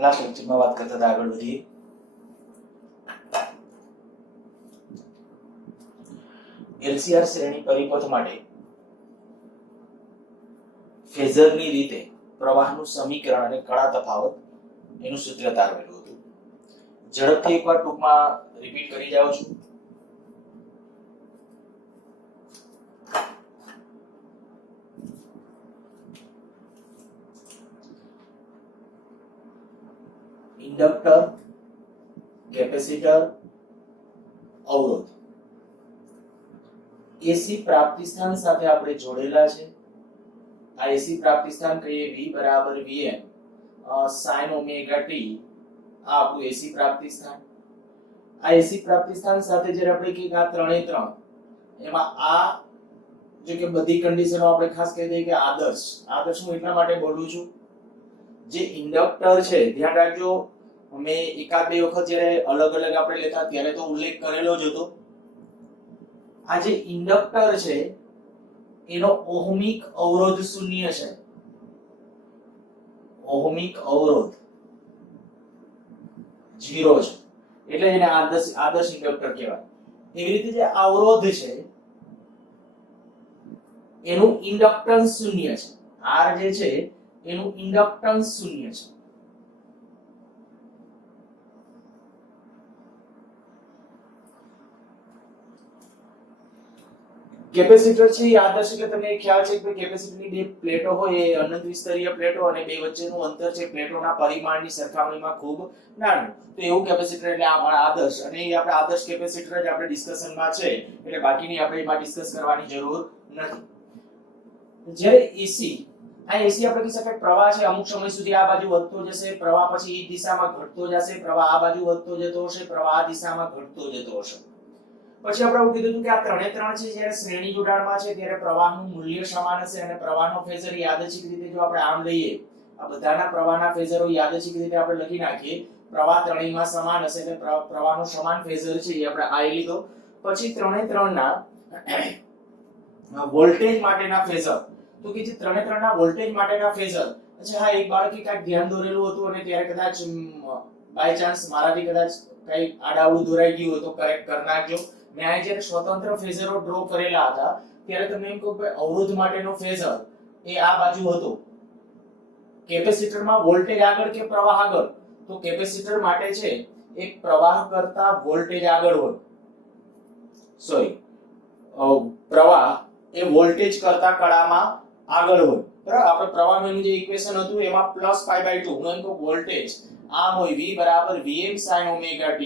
Last લેક્ચરમાં વાત કરતા હતા, આગળ વધીએ. એલસીઆર શ્રેણી પરિપથ માટે ફેઝરની રીતે પ્રવાહનું સમીકરણ અને કણા તફાવત એનું સૂત્ર તારવેલું હતું. ઝડપથી એકવાર ટૂંકમાં રિપીટ કરી જાઉં છું. ઇન્ડક્ટર, કેપેસિટર, અવરોધ એસી પ્રાપ્તિસ્થાન સાથે આપણે જોડેલા છે. આ એસી પ્રાપ્તિસ્થાન કહીએ V બરાબર Vm sin ઓમેગા t. આ આપણું એસી પ્રાપ્તિસ્થાન. આ એસી પ્રાપ્તિસ્થાન સાથે જ્યારે આપણે કહીએ કે આ ત્રણે ત્રણ, એમાં આ જો કે બધી કન્ડિશનો આપણે ખાસ કહી દઈએ કે આદર્શ હું એટલા માટે બોલું છું, જે ઇન્ડક્ટર છે ધ્યાન રાખજો, અમે એકાદ બે વખત જ્યારે અલગ અલગ આપણે લેતા ત્યારે તો ઉલ્લેખ કરેલો જ હતો. આ જે ઇન્ડક્ટર છે એનો ઓહમિક અવરોધ શૂન્ય છે. ઓહમિક અવરોધ 0 છે, એટલે એને આદર્શ ઇન્ડક્ટર કહેવાય. એવી રીતે જે અવરોધ છે એનું ઇન્ડક્ટન્સ શૂન્ય છે. R જે છે એનું ઇન્ડક્ટન્સ શૂન્ય છે. કેપેસિટર છે એ આદર્શ, એટલે તમને ખ્યાલ છે કે કેપેસિટરની બે પ્લેટો હોય એ અનંત વિસ્તરીય પ્લેટો, અને બે વચ્ચેનું અંતર છે પ્લેટોના પરિમાણની સરખામણીમાં ખૂબ નાનું. તો એવું કેપેસિટર એટલે આદર્શ, અને એ આપણે આદર્શ કેપેસિટર જ આપણે ડિસ્કશનમાં છે, એટલે બાકીની આપણે એમાં ડિસ્કસ કરવાની જરૂર નથી. જ્યારે એસી, આ એસી આપણે કહી શકાય પ્રવાહ છે, અમુક સમય સુધી આ બાજુ વધતો જશે, પ્રવાહ પછી એ દિશામાં ઘટતો જશે, પ્રવાહ આ બાજુ વધતો જતો હશે, પ્રવાહ આ દિશામાં ઘટતો જતો હશે. પછી આપણે એવું કીધું કે આ ત્રણે ત્રણ છે જ્યારે શ્રેણી જોડાણમાં છે ત્યારે પ્રવાહનું મૂલ્ય સમાન હશે, અને પ્રવાહનો ફેઝર યાદચ્છિક રીતે જો આપણે આમ લઈએ, આ બધાના પ્રવાહના ફેઝરો યાદચ્છિક રીતે આપણે લખી નાખીએ, પ્રવાહ ત્રણેયમાં સમાન હશે, એટલે પ્રવાહનો સમાન ફેઝર છે એ આપણે આ લીધો. પછી ત્રણે ત્રણના વોલ્ટેજ માટેના ફેઝર, તો કે જે ત્રણે ત્રણના વોલ્ટેજ માટેના ફેઝર. અચ્છા હા, એક બાળકે કાંઈક ધ્યાન દોરેલું હતું અને ત્યારે કદાચ બાય ચાન્સ મારાથી કદાચ કંઈ આડાવડું દોરાઈ ગયું હોય તો કરેક્ટ કરી નાખજો. મેં આ જ્યારે સ્વતંત્ર ફેઝરો ડ્રો કરેલા હતા ત્યારે તમે એમ કહો કે અવરોધ માટેનો ફેઝર એ આ બાજુ હતો. કેપેસિટરમાં વોલ્ટેજ આગળ કે પ્રવાહ આગળ? તો કેપેસિટર માટે છે એક પ્રવાહ કરતા વોલ્ટેજ આગળ હોય, સોરી પ્રવાહ એ વોલ્ટેજ કરતા કળામાં આગળ હોય, બરાબર. આપણે પ્રવાહનું જે ઇક્વેશન હતું એમાં +π/2 હું એમ કહું વોલ્ટેજ આમ હોય V બરાબર Vm sin ઓમેગા t.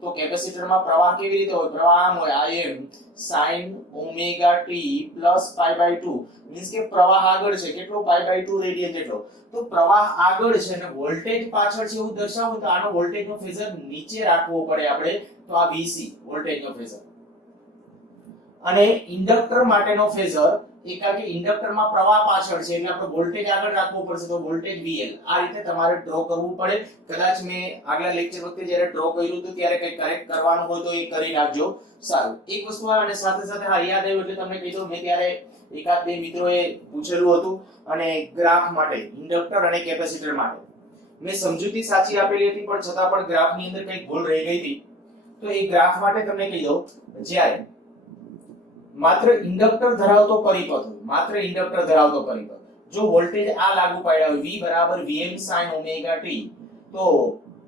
તો કેપેસિટરમાં પ્રવાહ કેવી રીતે હોય? પ્રવાહ આમ હોય Im sin omega t +π/2, means કે પ્રવાહ આગળ છે કેટલો? π/2 રેડિયન જેટલો. તો પ્રવાહ આગળ છે અને વોલ્ટેજ પાછળ છે એવું દર્શાવવું તો આનો વોલ્ટેજનો ફેઝર નીચે રાખવો પડે આપણે, તો આ Vc વોલ્ટેજનો ફેઝર. અને ઇન્ડક્ટર માટેનો ફેઝર એ કારણ કે ઇન્ડક્ટરમાં પ્રવાહ પાછળ છે એટલે આપણે વોલ્ટેજ આગળ રાખવો પડશે, તો વોલ્ટેજ VL. આ રીતે તમારે ડ્રો કરવું પડે. કદાચ મેં આગલા લેક્ચર વખતે જ્યારે ડ્રો કર્યું હતું ત્યારે કંઈ કરેક્ટ કરવાનું હોય તો એ કરી નાખજો. સારું, એક વસ્તુ અને સાથે સાથે હા યાદ આવ્યું એટલે તમને કીધું, મેં ત્યારે એકાદ બે મિત્રોએ પૂછેલું હતું, અને ગ્રાફ માટે ઇન્ડક્ટર અને કેપેસિટર માટે મેં સમજૂતી સાચી આપેલી હતી, પણ છતાં પણ ગ્રાફની અંદર કંઈક ભૂલ રહી ગઈ હતી. તો એ ગ્રાફ માટે તમને કહી દઉં, જ્યારે માત્ર ઇન્ડક્ટર ધરાવતો પરિપથ હોય, માત્ર ઇન્ડક્ટર ધરાવતો પરિપથ, જો વોલ્ટેજ આ લાગુ પાડ્યા હોય V બરાબર Vm sin ઓમેગા t, તો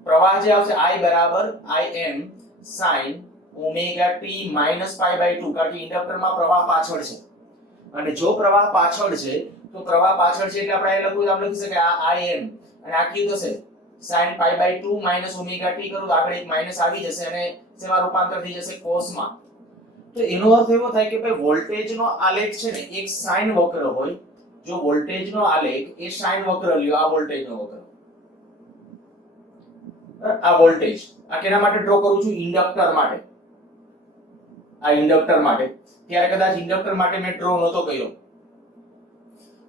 પ્રવાહ જે આવશે I બરાબર Im sin ઓમેગા t -π/2, કારણ કે ઇન્ડક્ટરમાં પ્રવાહ પાછળ છે, અને જો પ્રવાહ પાછળ છે તો પ્રવાહ પાછળ છે એટલે આપણે લખવું આમ લખી શકાય આ Im, અને આ કયું થશે sin π/2 ઓમેગા t કરું તો આગળ એક માઈનસ આવી જશે અને સેવા રૂપાંતર થઈ જશે કોસમાં. તો એનો અર્થ એવો થાય કે ભાઈ વોલ્ટેજનો આલેખ છે ને એક સાઇન વક્ર હોય. જો વોલ્ટેજનો આલેખ એ સાઇન વક્ર લ્યો, આ વોલ્ટેજનો વક્ર, આ વોલ્ટેજ આ કેના માટે ડ્રો કરું છું? ઇન્ડક્ટર માટે. આ ઇન્ડક્ટર માટે, ત્યારે કદાચ ઇન્ડક્ટર માટે મેં ડ્રો નહોતો કર્યો.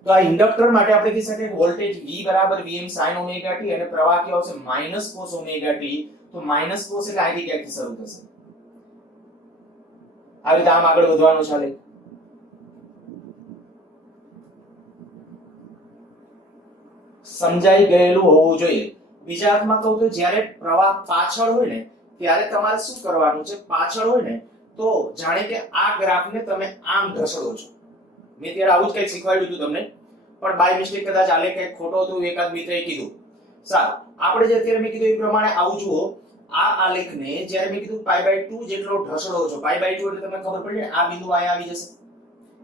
તો આ ઇન્ડક્ટર માટે આપણે કહી શકીએ વોલ્ટેજ V બરાબર Vm sin ઓમેગા t, અને પ્રવાહ કેવો આવશે -cos ઓમેગા t. તો -cos એટલે અહીંથી ક્યાંથી શરૂ થશે, આ રીતે આમ આગળ વધવાનું ચાલે. સમજાઈ ગયેલું હોવું જોઈએ. બીજા અર્થમાં કહું તો જ્યારે પ્રવાહ પાછળ હોય ને ત્યારે તમારે શું કરવાનું છે, પાછળ હોય ને તો જાણે કે આ ગ્રાફને તમે આમ ઢસડો છો. મેં ત્યારે આવું જ કંઈક શીખવાડ્યું હતું તમને, પણ બાય મિસ્ટેક કદાચ આલેખ કંઈક ખોટો હતો, એકાદ મિત્રએ કીધું. સારું, આપણે જે અત્યારે મેં કીધું એ પ્રમાણે આવું જુઓ. આ આલેખને જ્યારે મેં કીધું π/2 જેટલો ઢસડો છો, π/2 એટલે તમને ખબર પડી ને આ બિંદુ અહીંયા આવી જશે,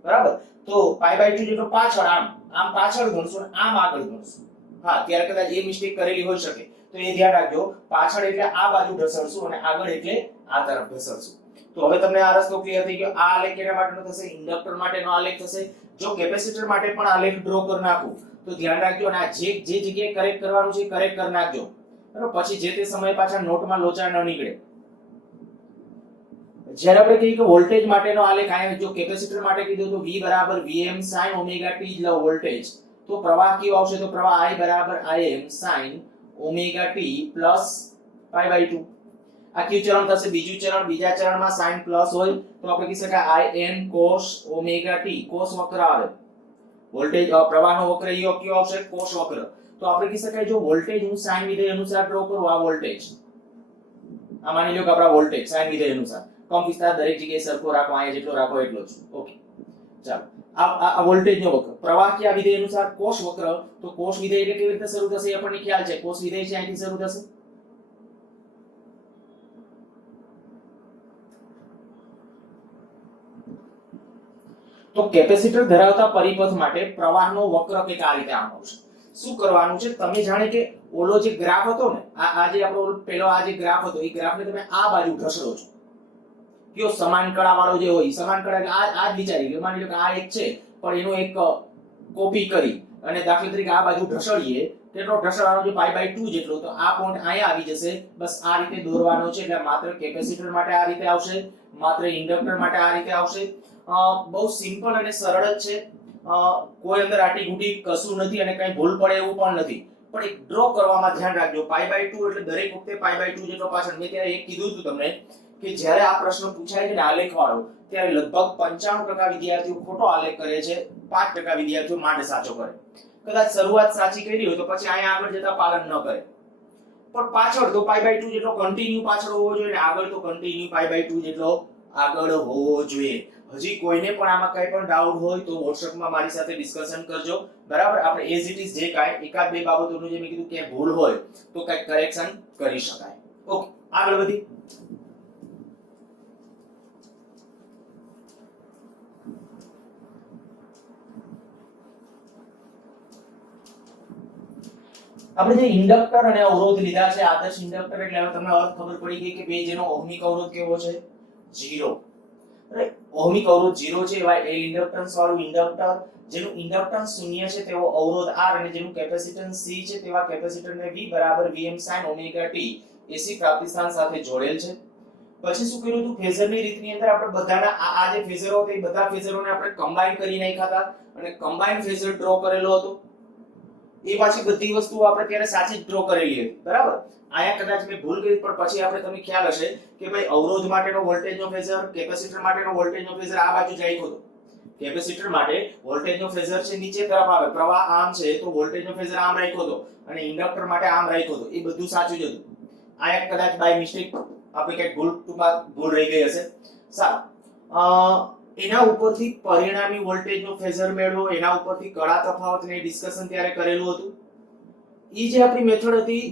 બરાબર. તો π/2 જેટલો પાછળ આમ પાછળ ગણશું અને આમ આગળ ગણશું. હા, ત્યારે કદાચ એ મિસ્ટેક કરેલી હોઈ શકે, તો એ ધ્યાન રાખજો. પાછળ એટલે આ બાજુ ઢસડશું અને આગળ એટલે આ તરફ ઢસડશું. તો હવે તમને આ રસ્તો ક્લિયર થઈ ગયો. આ આલેખ કેના માટેનો થશે? ઇન્ડક્ટર માટેનો આલેખ થશે. જો કેપેસિટર માટે પણ આલેખ ડ્રો કરી નાખું તો ધ્યાન રાખજો, અને આ જે જગ્યાએ કરેક્ટ કરવાનું છે કરેક્ટ કરી નાખજો, બરાબર. પછી જે તે સમય પાછા નોટમાં લોચા ન નીકળે. જ્યારે આપણે કહીએ કે વોલ્ટેજ માટેનો આલેખ, આયા જો કેપેસિટર માટે કીધું તો V બરાબર Vm sin omega t જ લો વોલ્ટેજ, તો પ્રવાહ કેવો આવશે? તો પ્રવાહ I બરાબર Im sin omega t plus π/2. આ કયું ચરણ થશે? બીજું ચરણ. બીજા ચરણમાં sin પ્લસ હોય તો આપણે કહી શકાય In cos omega t. cos વક્ર આવે, વોલ્ટેજ પ્રવાહનો વક્ર કયો આવશે? cos વક્ર. તો આપણે કહી શકાય જો વોલ્ટેજ હું sin વિધેય અનુસાર ડ્રો કરું, આ વોલ્ટેજ, આ માની લો કે આપણા વોલ્ટેજ sin વિધેય અનુસાર કંપ વિસ્તાર દરેક જગ્યાએ સરખો રાખો, અહીંયા જેટલો રાખો એટલો જ. ઓકે, ચાલો. આ વોલ્ટેજનો વક્ર, પ્રવાહ કયા વિધેય અનુસાર? cos વક્ર. તો cos વિધેય એટલે કેવી રીતે શરૂ થશે? આપણને ખ્યાલ છે, cos વિધેય છે અહીંથી શરૂ થશે. તો કેપેસિટર ધરાવતા પરિપથ માટે પ્રવાહનો વક્ર કંઈક આ રીતે આમ આવશે. શું કરવાનું છે? તમે જાણે કે ઓલો જે ગ્રાફ હતો ને, આ જે આપણો પેલો આ જે ગ્રાફ હતો, એ ગ્રાફને તમે આ બાજુ ઢસડો છો. કયો? સમાન કળા વાળો જે હોય, સમાન કળા એટલે આ જ વિચારી લો. માની લો કે આ એક છે, પણ એનો એક કોપી કરી અને દાખલા તરીકે આ બાજુ ઢસડીએ, કેટલો ઢસડવાનો છે? π/2 જેટલો. તો આ પોઈન્ટ અહીંયા આવી જશે. બસ આ રીતે દોરવાનો છે. એટલે માત્ર કેપેસિટર માટે આ રીતે આવશે, માત્ર ઇન્ડક્ટર માટે આ રીતે આવશે. બહુ સિમ્પલ અને સરળ જ છે. કોઈ અંદર આટી ગુટી કશું નથી અને કઈ ભૂલ પડે એવું પણ નથી. પણ એક ડ્રો કરવામાં ધ્યાન રાખજો. π/2 એટલે દરેક વખતે π/2 જેટલો પાછળ. મેં ત્યારે એક કીધું હતું તમને કે જ્યારે આ પ્રશ્ન પૂછાય છે ને આલેખ વાળો, ત્યારે લગભગ 95% વિદ્યાર્થીઓ ખોટો આલેખ કરે છે, 5% વિદ્યાર્થીઓ માંડ સાચો કરે. કદાચ શરૂઆત સાચી કરી હોય તો પછી અહીંયા આગળ જતા પાલન ન કરે, પણ પાછળ તો π/2 જેટલો કન્ટિન્યુ પાછળ હોવો જોઈએ અને આગળ તો કન્ટિન્યુ π/2 જેટલો આગળ હોવો જોઈએ. હજી કોઈને પણ આમાં કંઈ પણ ડાઉટ હોય તો WhatsApp માં મારી સાથે ડિસ્કશન કરજો, બરાબર. આપણે એઝ ઇટ ઇઝ જે કાંઈ એકાદ બે બાબતોનું જે મેં કીધું કે ભૂલ હોય તો કંઈક કરેક્શન કરી શકાય. ઓકે, આગળ વધી. આપણે જે ઇન્ડક્ટર અને અવરોધ લીધા છે, આદર્શ ઇન્ડક્ટર એટલે હવે તમને અર્થ ખબર પડી ગઈ કે બે જેનો ઓહમિક અવરોધ કેવો છે? 0. રાઈટ, ઓહમિક અવરોધ 0 છે એવા એ ઇન્ડક્ટન્સ વાળું ઇન્ડક્ટર, જેનું ઇન્ડક્ટન્સ 0 છે તેવો અવરોધ R, અને જેનું કેપેસિટન્સ C છે તેવા કેપેસિટરને V બરાબર Vm sin omega t AC પ્રાપ્તિસ્થાન સાથે જોડેલ છે. પછી શું કર્યું હતું? ફેઝરની રીતની અંદર આપણે બધાના આ જે ફેઝરો હતા એ બધા ફેઝરોને આપણે કમ્બાઈન કરી નાખ્યા હતા અને કમ્બાઈન ફેઝર ડ્રો કરેલો હતો. એ પાછી બધી વસ્તુઓ આપણે ત્યારે સાચી જ ડ્રો કરેલી હતી, બરાબર. આયા કદાચ મેં ભૂલ કરી, પણ પછી આપણે તમને ખ્યાલ હશે કે ભાઈ અવરોધ માટેનો વોલ્ટેજનો ફેઝર, કેપેસિટર માટેનો વોલ્ટેજનો ફેઝર આ બાજુ જાય હતો. કેપેસિટર માટે વોલ્ટેજનો ફેઝર છે નીચે તરફ આવે, પ્રવાહ આમ છે તો વોલ્ટેજનો ફેઝર આમ રાખ્યો હતો, અને ઇન્ડક્ટર માટે આમ રાખ્યો હતો. એ બધું સાચું જ હતું. આયા કદાચ બાય મિસ્ટેક આપણે કંઈક ભૂલ રહી ગઈ હશે. સારું, એના ઉપરથી પરિણામી વોલ્ટેજનો ફેઝર મેળવો, એના ઉપરથી કળા તફાવતને ડિસ્કશન ત્યારે કરેલું હતું. ઈ જે આપણી મેથડ હતી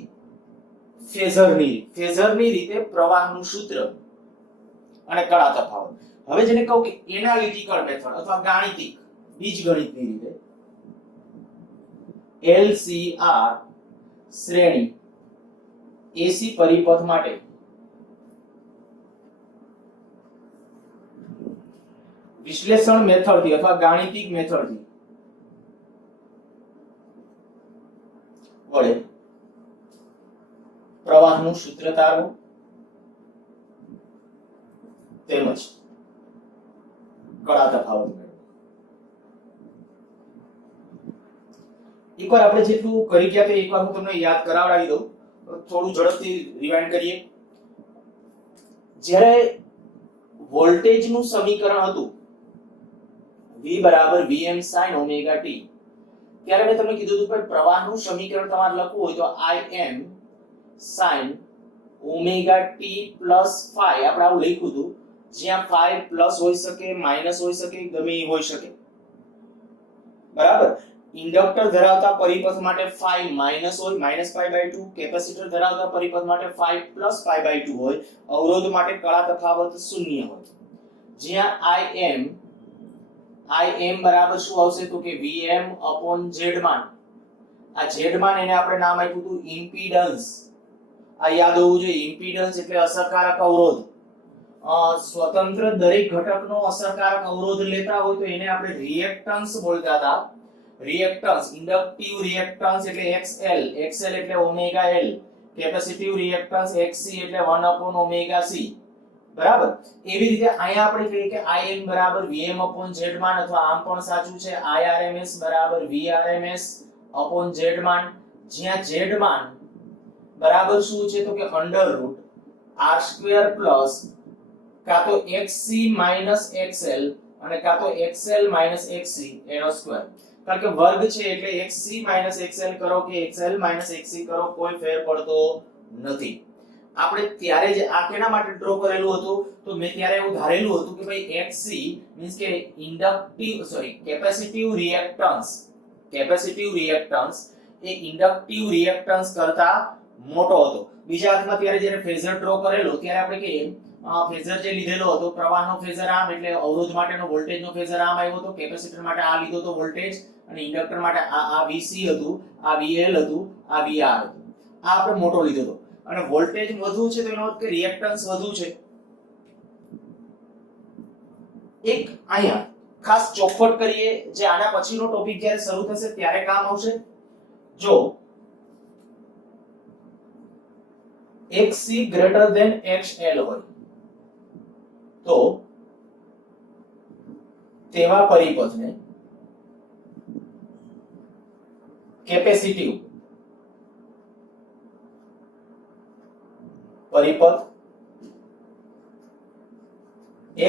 ફેઝરની રીતે પ્રવાહનું સૂત્ર અને કળા તફાવત. હવે જેને કહું કે એનાલિટિકલ મેથડ અથવા ગાણિતિક બીજગણિતની રીતે, LCR શ્રેણી AC પરિપથ માટે વિશ્લેષણ મેથડથી અથવા ગાણિતિક મેથડથી વડે પ્રવાહનું સૂત્ર તારવું તેમજ કળા તફાવત મેળવવો. એકવાર આપણે જેટલું કરી ગયા તે એકવાર હું તમને યાદ કરાવડાવી દઉં, થોડું ઝડપથી રિવાઇન્ડ કરીએ. જ્યારે વોલ્ટેજનું સમીકરણ હતું V બરાબર Vm sin omega t, ત્યારે મેં તમને કીધું હતું કે પ્રવાહનું સમીકરણ તમારે લખવું હોય તો Im sin omega t plus phi આપણે આવું લખ્યું હતું, જ્યાં ફાઈ પ્લસ હોઈ શકે, માઈનસ હોઈ શકે, ગમે એ હોઈ શકે, બરાબર. ઇન્ડક્ટર ધરાવતા પરિપથ માટે ફાઈ માઈનસ હોય, માઈનસ પાઈ બાય 2, કેપેસિટર ધરાવતા પરિપથ માટે ફાઈ પ્લસ પાઈ બાય 2 હોય, અવરોધ માટે કળા તફાવત શૂન્ય હોય. જ્યાં im બરાબર શું આવશે તો કે vm upon z-માન. આ z-માન એને આપણે નામ આપ્યું હતું ઇમ્પિડન્સ. આ યાદ હોવું જોઈએ, ઇમ્પિડન્સ એટલે અસરકારક અવરોધ. સ્વતંત્ર દરેક ઘટકનો અસરકારક અવરોધ લેતા હોય તો એને આપણે રિએક્ટન્સ બોલતા હતા. રિએક્ટન્સ, ઇન્ડક્ટિવ રિએક્ટન્સ એટલે xl, xl એટલે omega l, capacitive reactance xc એટલે 1 upon ઓમેગા c, બરાબર. એવી રીતે અહીંયા આપણે કહીએ કે im બરાબર vm upon z-માન, અથવા આમ પણ સાચું છે irms બરાબર vrms upon z-માન, જ્યાં z-માન બરાબર શું છે તો કે અંડર રૂટ r² પ્લસ કાં તો xc માઈનસ xl અને કાં તો xl માઈનસ xc એનો સ્ક્વેર. કારણ કે વર્ગ છે એટલે xc માઈનસ xl કરો કે xl માઈનસ xc કરો કોઈ ફેર પડતો નથી. આપણે ત્યારે જ આ કેના માટે ડ્રો કરેલું હતું તો મેં ત્યારે એવું ધારેલું હતું કે ભાઈ xc મીન્સ કે કેપેસિટિવ રિએક્ટન્સ એ ઇન્ડક્ટિવ રિએક્ટન્સ કરતા મોટો હતો. બીજા અર્થમાં ત્યારે જ્યારે ફેઝર ડ્રો કરેલો ત્યારે આપણે કહીએ ફેઝર જે લીધેલો હતો, પ્રવાહનો ફેઝર આમ એટલે અવરોધ માટેનો વોલ્ટેજનો ફેઝર આમ આવ્યો હતો, કેપેસિટર માટે આ લીધો તો વોલ્ટેજ, અને ઇન્ડક્ટર માટે આ Vc હતું, આ Vl હતું, આ Vr હતું. આ આપણે મોટો લીધો હતો. અને વોલ્ટેજ વધુ છે તો એનો અર્થ કે રિએક્ટન્સ વધુ છે. એક અહીંયા ખાસ ચોખવટ કરીએ, જે આના પછીનો ટોપિક જ્યારે શરૂ થશે ત્યારે કામ આવશે. જો xc ગ્રેટર ધેન xl હોય તો તેવા પરિપથને કેપેસિટિવ પરિપથ,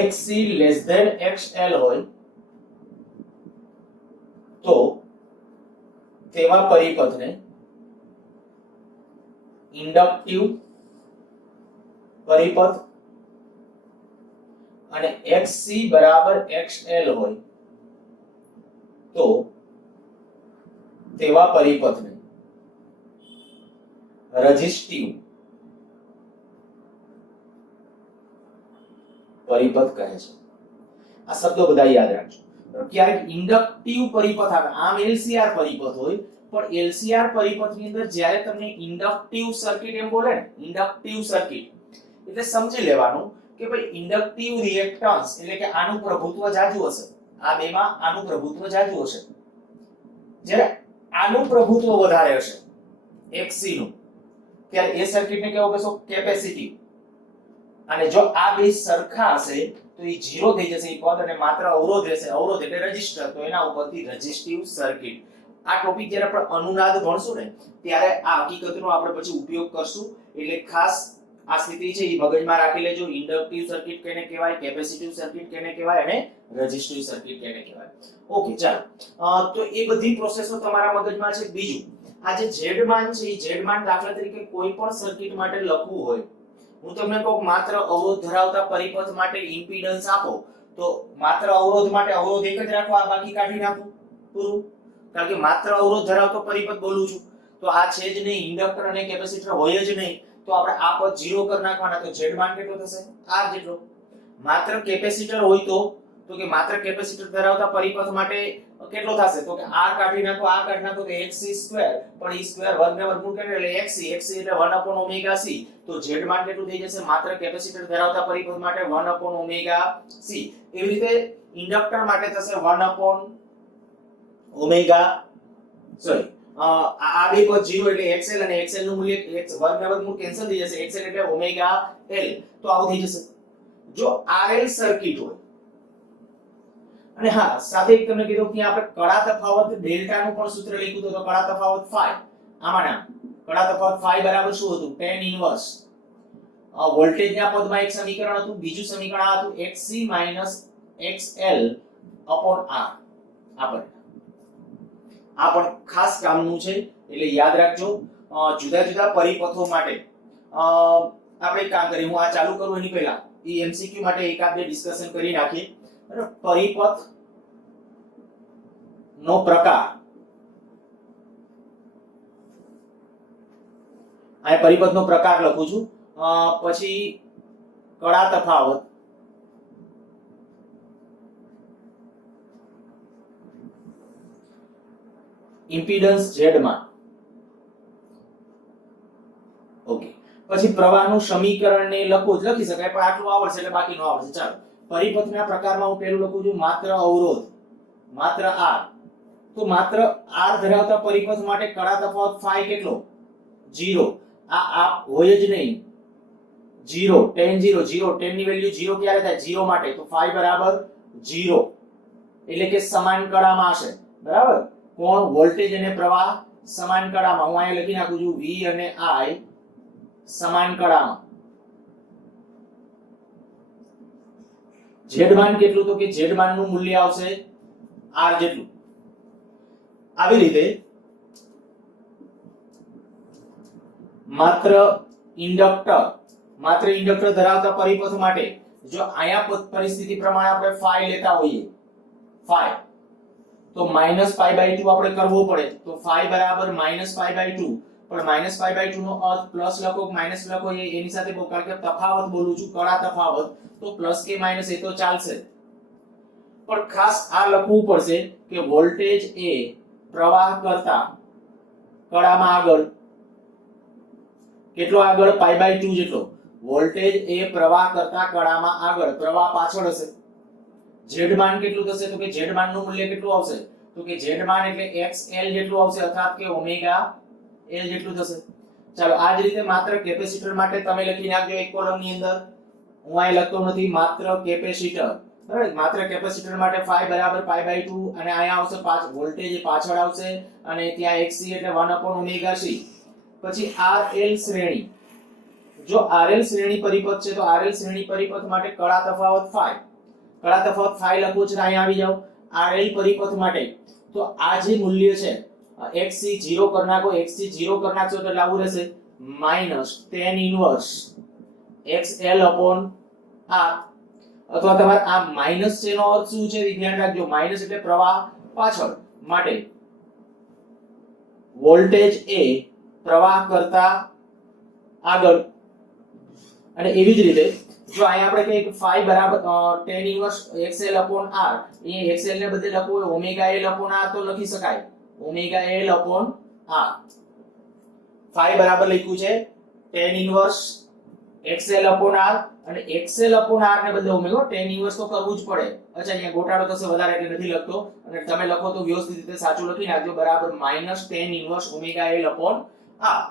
xc લેસ ધેન xl હોય તો તેવા પરિપથને ઇન્ડક્ટિવ પરિપથ, અને xc બરાબર xl હોય તો તેવા પરિપથને રેઝિસ્ટિવ પરિપથ કહે છે. આ શબ્દો બધા યાદ રાખજો. ક્યારેક ઇન્ડક્ટિવ પરિપથ આવે, આમ LCR પરિપથ હોય, પણ LCR પરિપથની અંદર જ્યારે તમને ઇન્ડક્ટિવ સર્કિટ એમ બોલે ને, ઇન્ડક્ટિવ સર્કિટ એટલે સમજી લેવાનું કે ભાઈ ઇન્ડક્ટિવ રિએક્ટન્સ એટલે કે આનું પ્રભુત્વ જાજુ હશે, આ બેમાં આનું પ્રભુત્વ જાજુ હશે. જ્યારે આનું પ્રભુત્વ વધારે હશે XC નું, ત્યારે એ સર્કિટને કેવો કહેશો કેપેસિટિવ. અને જો આ બે સરખા હશે તો એ 0 થઈ જશે એ પદ, અને માત્ર અવરોધ રહેશે, અવરોધ એટલે રેઝિસ્ટર, તો એના ઉપરથી રેઝિસ્ટિવ સર્કિટ. આ ટોપિક જ્યારે આપણે અનુનાદ ભણશું ને ત્યારે આ હકીકતનો આપણે પછી ઉપયોગ કરશું. એટલે ખાસ આ સ્થિતિ છે એ મગજમાં રાખી લેજો. ઇન્ડક્ટિવ સર્કિટ કેને કહેવાય, કેપેસિટિવ સર્કિટ કેને કહેવાય, અને રેઝિસ્ટિવ સર્કિટ કેને કહેવાય. ઓકે, ચાલો. તો એ બધી પ્રોસેસો તમારા મગજમાં છે. બીજું, આ જે Z-માન છે એ Z-માન દાખલા તરીકે કોઈ પણ સર્કિટ માટે લખવું હોય, હું તમને કહું માત્ર અવરોધ ધરાવતા પરિપથ માટે ઇમ્પિડન્સ આપો તો માત્ર અવરોધ માટે અવરોધ એક જ રાખો, આ બાકી કાઢી નાખો, પૂરું. કારણ કે માત્ર અવરોધ ધરાવતો પરિપથ બોલું છું તો આ છે જ નહીં, ઇન્ડક્ટર અને કેપેસિટર હોય જ નહીં, તો આપણે આ પદ 0 કરી નાખવાના, તો Z-માન કેટલો થશે? R જેટલો. માત્ર કેપેસિટર હોય તો કે માત્ર કેપેસિટર ધરાવતા પરિપથ માટે કેટલો થશે તો કે R કાઢી નાખો, આ કાઢી નાખો તો xc સ્ક્વેર, પણ e સ્ક્વેર વર્ગને વર્ગમૂળ કરે એટલે xc એટલે 1 upon ઓમેગા c. તો Z-માન કેટલું થઈ જશે? માત્ર કેપેસિટર ધરાવતા પરિપથ માટે 1 upon ઓમેગા c. એવી રીતે ઇન્ડક્ટર માટે થશે 1 upon ઓમેગા આ બે પદ 0 એટલે xl, અને xl નું મૂલ્ય x વર્ગને વર્ગમૂળ કેન્સલ થઈ જશે, xl એટલે ઓમેગા l. તો આવું થઈ જશે. જો RL સર્કિટ હોય, અને હા સાથે એક તમને કીધું કે આપણે કળા તફાવત ડેલ્ટા નું પણ સૂત્ર લખ્યું હતું, તો કળા તફાવત phi, આમાંના કળા તફાવત phi બરાબર શું હતું? tan ઇન્વર્સ વોલ્ટેજ ના પદમાં એક સમીકરણ હતું, બીજું સમીકરણ હતું xc xl upon r. આ પણ ખાસ કામનું છે એટલે યાદ રાખજો. જુદા જુદા પરિપથો માટે આપણે એક કામ કરીએ, હું આ ચાલુ કરું એની પહેલા એ એમસીક્યુ માટે એકાદ બે ડિસ્કશન કરી નાખીએ. બરાબર, પરિપથ નો પ્રકાર. આ પરિપથનો પ્રકાર લખું છું. પછી કડા તફાવત, ઇમ્પિડન્સ Z માં. ઓકે, પછી પ્રવાહનું સમીકરણ ને લખી શકાય, પણ આટલું આવડશે એટલે બાકી નો આવડશે. ચાલો, પરિપથના પ્રકારમાં હું પહેલું લખું છું માત્ર અવરોધ, માત્ર R. તો માત્ર R ધરાવતા પરિપથ માટે કડા તફાવત phi કેટલો? 0. આ હોય જ નહીં. 0 tan 0 0 tan ની વેલ્યુ 0 ક્યારે થાય? 0 માટે. તો phi બરાબર 0, એટલે કે સમાન કડામાં હશે. બરાબર, કોણ? વોલ્ટેજ અને પ્રવાહ સમાન કડામાં. હું અહીંયા લખી નાખું છું V અને I સમાન કડામાં. Z માન કેટલું? તો કે Z માન નું મૂલ્ય આવશે R જેટલું. આવી રીતે માત્ર ઇન્ડક્ટર ધરાવતા પરિપથ માટે જો આયા પરિસ્થિતિ પ્રમાણે આપણે phi લેતા હોઈએ, phi, તો -π/2 આપણે કરવો પડે. તો phi બરાબર -π/2. પણ -π/2 નો અર્થ પ્લસ લખો કે માઈનસ લખો એની સાથે બહુ, કારણ કે તફાવત બોલું છું, કડા તફાવત, તો પ્લસ કે માઈનસ એ તો ચાલશે. પણ ખાસ આ લખવું પડશે કે વોલ્ટેજ એ પ્રવાહ કરતા કડામાં આગળ કેટલો આગળ? π/2 જેટલો. વોલ્ટેજ એ પ્રવાહ કરતા કડામાં આગળ, પ્રવાહ પાછળ હશે. Z માન કેટલું થશે? તો કે Z માન નું મૂલ્ય કેટલું આવશે? તો કે Z માન એટલે XL જેટલું આવશે, અર્થાત કે ઓમેગા L જેટલું થશે. ચાલો, આ જ રીતે માત્ર કેપેસિટર માટે તમે લખી નાખજો એક કોલમ ની અંદર. હું અહીં લખતો નથી, માત્ર કેપેસિટર. બરાબર, માત્ર કેપેસિટર માટે phi બરાબર π/2 અને અહીંયા આવશે વોલ્ટેજ પાછળ આવશે અને ત્યાં XC એટલે 1/ωc. પછી RL શ્રેણી. જો RL શ્રેણી પરિપથ છે તો RL શ્રેણી પરિપથ માટે કડા તફાવત phi. કડા તફાવત phi લખવું છે, અહીંયા આવી જાવ. RL પરિપથ માટે તો આ જે મૂલ્ય છે XC 0 કરી નાખો. XC 0 કરી નાખશો તો આવું રહેશે -tan inverse XL upon R. અથવા તમારે આ માઈનસ છે નો અર્થ શું છે ધ્યાન રાખજો. માઈનસ એટલે પ્રવાહ પાછળ માટે વોલ્ટેજ એ પ્રવાહ કરતા આગળ. અને એવી જ રીતે જો અહીંયા આપણે કહીએ કે phi બરાબર tan inverse XL upon R, એ XL ને બદલે લખવું હોય ઓમેગા L upon R તો લખી શકાય, omega L upon R. phi બરાબર લખ્યું છે tan inverse XL upon R, અને XL upon R ને બદલે ઓમેગા. tan ઇન્વર્સ તો કરવું જ પડે. અચ્છા, અહીંયા ગોટાળો થશે વધારે એટલે નથી લખતો, અને તમે લખો તો વ્યવસ્થિત રીતે સાચું લખી નાખજો. બરાબર -tan inverse omega L upon R.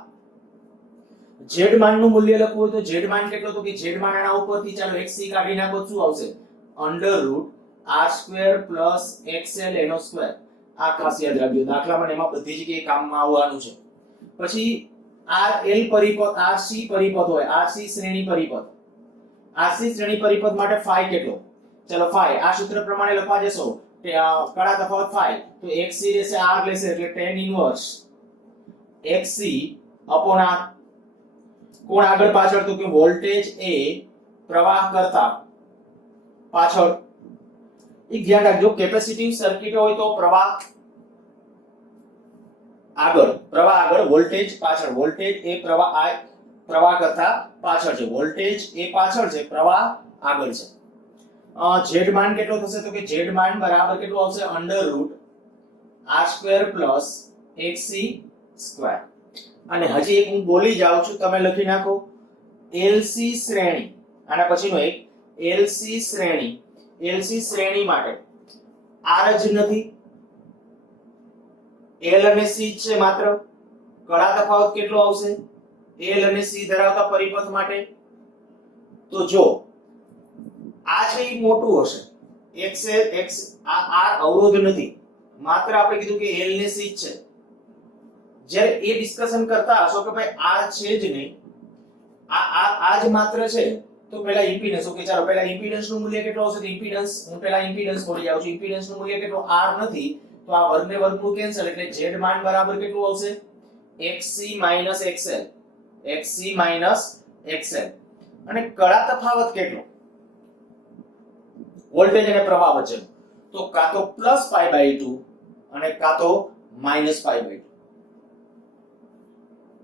Z માન નું મૂલ્ય લખવું હોય તો Z માન કેટલો? તો કે Z માન આના ઉપરથી ચાલો XC કાઢી નાખો, શું આવશે? √R² + XL એનો સ્ક્વેર. આ ખાસ યાદ રાખજો, દાખલામાં એમાં બધી જગ્યાએ કામમાં આવવાનું છે. પછી RL પરિપથ, RC પરિપથ હોય, RC શ્રેણી પરિપથ. RC શ્રેણી પરિપથ માટે phi કેટલો? ચલો phi આ સૂત્ર પ્રમાણે લખવા જશો, કડા તફાવત phi, તો XC રહેશે R લેશે એટલે tan inverse XC upon R. કોણ આગળ પાછળ? તો કે વોલ્ટેજ એ પ્રવાહ કરતા પાછળ. એક ધ્યાન રાખજો, કેપેસિટિવ સર્કિટ હોય તો પ્રવાહ આગળ, વોલ્ટેજ પાછળ. વોલ્ટેજ એ પ્રવાહ કરતા પાછળ છે. વોલ્ટેજ એ પાછળ છે, પ્રવાહ આગળ છે. Z માન કેટલો થશે? તો કે Z માન બરાબર કેટલું આવશે? √R² + XC². અને હજી એક હું બોલી જાઉં છું, તમે લખી નાખો LC શ્રેણી. આના પછીનો એક LC શ્રેણી. LC શ્રેણી માટે R જ નથી, L અને C છે માત્ર. કડા તફાવત કેટલો આવશે L અને C ધરાવતા પરિપથ માટે? તો જો આ છે એ મોટું હશે, X આ અવરોધ નથી, માત્ર આપણે કીધું કે L ને C જ છે. જ્યારે એ ડિસ્કશન કરતા હશો કે ભાઈ આ છે જ નહીં, આ જ માત્ર છે, તો પહેલા ઇમ્પિડન્સ. ઓકે, ચાલો પહેલા ઇમ્પિડન્સ નું મૂલ્ય કેટલું આવશે? તો ઇમ્પિડન્સ, હું પહેલા ઇમ્પિડન્સ બોલી જાઉં છું. ઇમ્પિડન્સ નું મૂલ્ય કેટલું? R નથી, તો આ વર્ગ ને વર્ગમૂળ કેન્સલ એટલે Z માન બરાબર કેટલું આવશે? xc xl અને કળા તફાવત કેટલો વોલ્ટેજ અને પ્રવાહ વચ્ચેનો તો કાં તો +π/2 અને કાં તો -π/2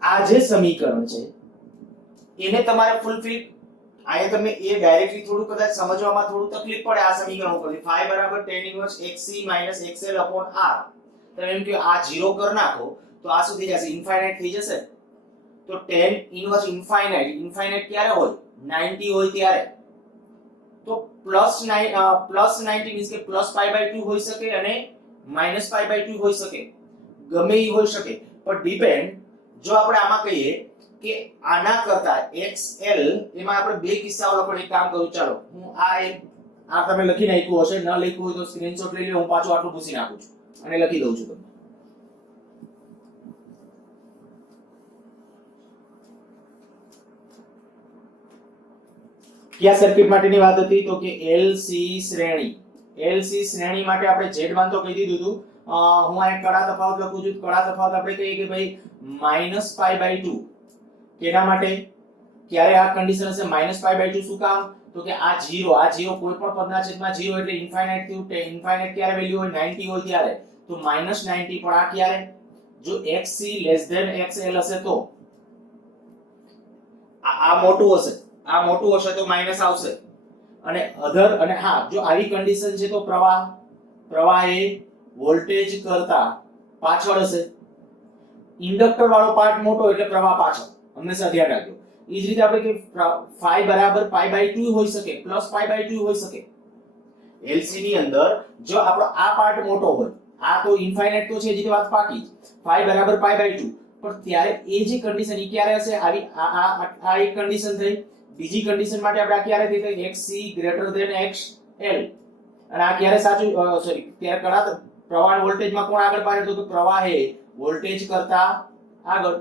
આ જે સમીકરણ છે એને તમારે ફૂલફિલ આયા તમે એ ડાયરેક્ટલી થોડું કદાચ સમજવામાં થોડું તકલીફ પડે આ સમીકરણ ઉપરથી phi = tan inverse xc xl/r તમે એમ કે આ 0 કર નાખો તો આ શું થઈ જશે ઇન્ફાઇનાઇટ થઈ જશે તો tan inverse ઇન્ફાઇનાઇટ ક્યારે હોય 90 હોય ત્યારે તો +90 મીન્સ કે +π/2 હોઈ શકે અને -π/2 હોઈ શકે ગમે ઈ હોઈ શકે પણ ડિપેન્ડ જો આપણે આમાં કહીએ કે આના કરતા xl એમાં આપણે બે કિસ્સાઓ લખો એક કામ કરું ચાલો હું આ તમે લખી નાખ્યું હશે ન લખ્યું હોય તો સ્ક્રીનશોટ લઈ લો હું પાછું આટલું પૂછી નાખું છું અને લખી દઉં છું તમને ક્યાં સર્કિટ માટેની વાત હતી તો કે LC શ્રેણી માટે આપણે Z1 તો કહી દીધું હતું હું આ કળા તફાવત લખું છું કળા તફાવત આપણે કહીએ કે ભાઈ -π/2 કેના માટે ક્યારે આ કન્ડિશન હશે -π/2 શું કામ તો કે આ 0 કોઈ પણ પદના છેદમાં 0 એટલે ઇન્ફાઇનાઇટ થયું ઇન્ફાઇનાઇટ ક્યારે વેલ્યુ હોય 90 હોય ત્યારે તો -90 પણ આ ક્યારે જો xc xl હશે તો આ મોટું હશે તો માઈનસ આવશે અને અધર અને હા જો આવી કન્ડિશન છે તો પ્રવાહ એ વોલ્ટેજ કરતા પાછળ હશે ઇન્ડક્ટર વાળો પાર્ટ મોટો એટલે પ્રવાહ પાછળ હંમેશા ધ્યાન રાખજો એ જ રીતે આપણે કે phi બરાબર π/2 હોઈ શકે +π/2 હોઈ શકે LC ની અંદર જો આપણો આ પાર્ટ મોટો હોય આ તો ઇન્ફાઇનાઇટ તો છે જે વાત પાકી phi બરાબર π/2 પણ ત્યારે એ જે કન્ડિશન ઈ ક્યારે હશે આવી આ એક કન્ડિશન થઈ બીજી કન્ડિશન માટે આપણે આ ક્યારે થઈ xc xl અને આ ક્યારે સાચું સોરી ત્યારે કળા પ્રવાહ વોલ્ટેજમાં કોણ આગળ પાડે તો પ્રવાહ એ વોલ્ટેજ કરતા આગળ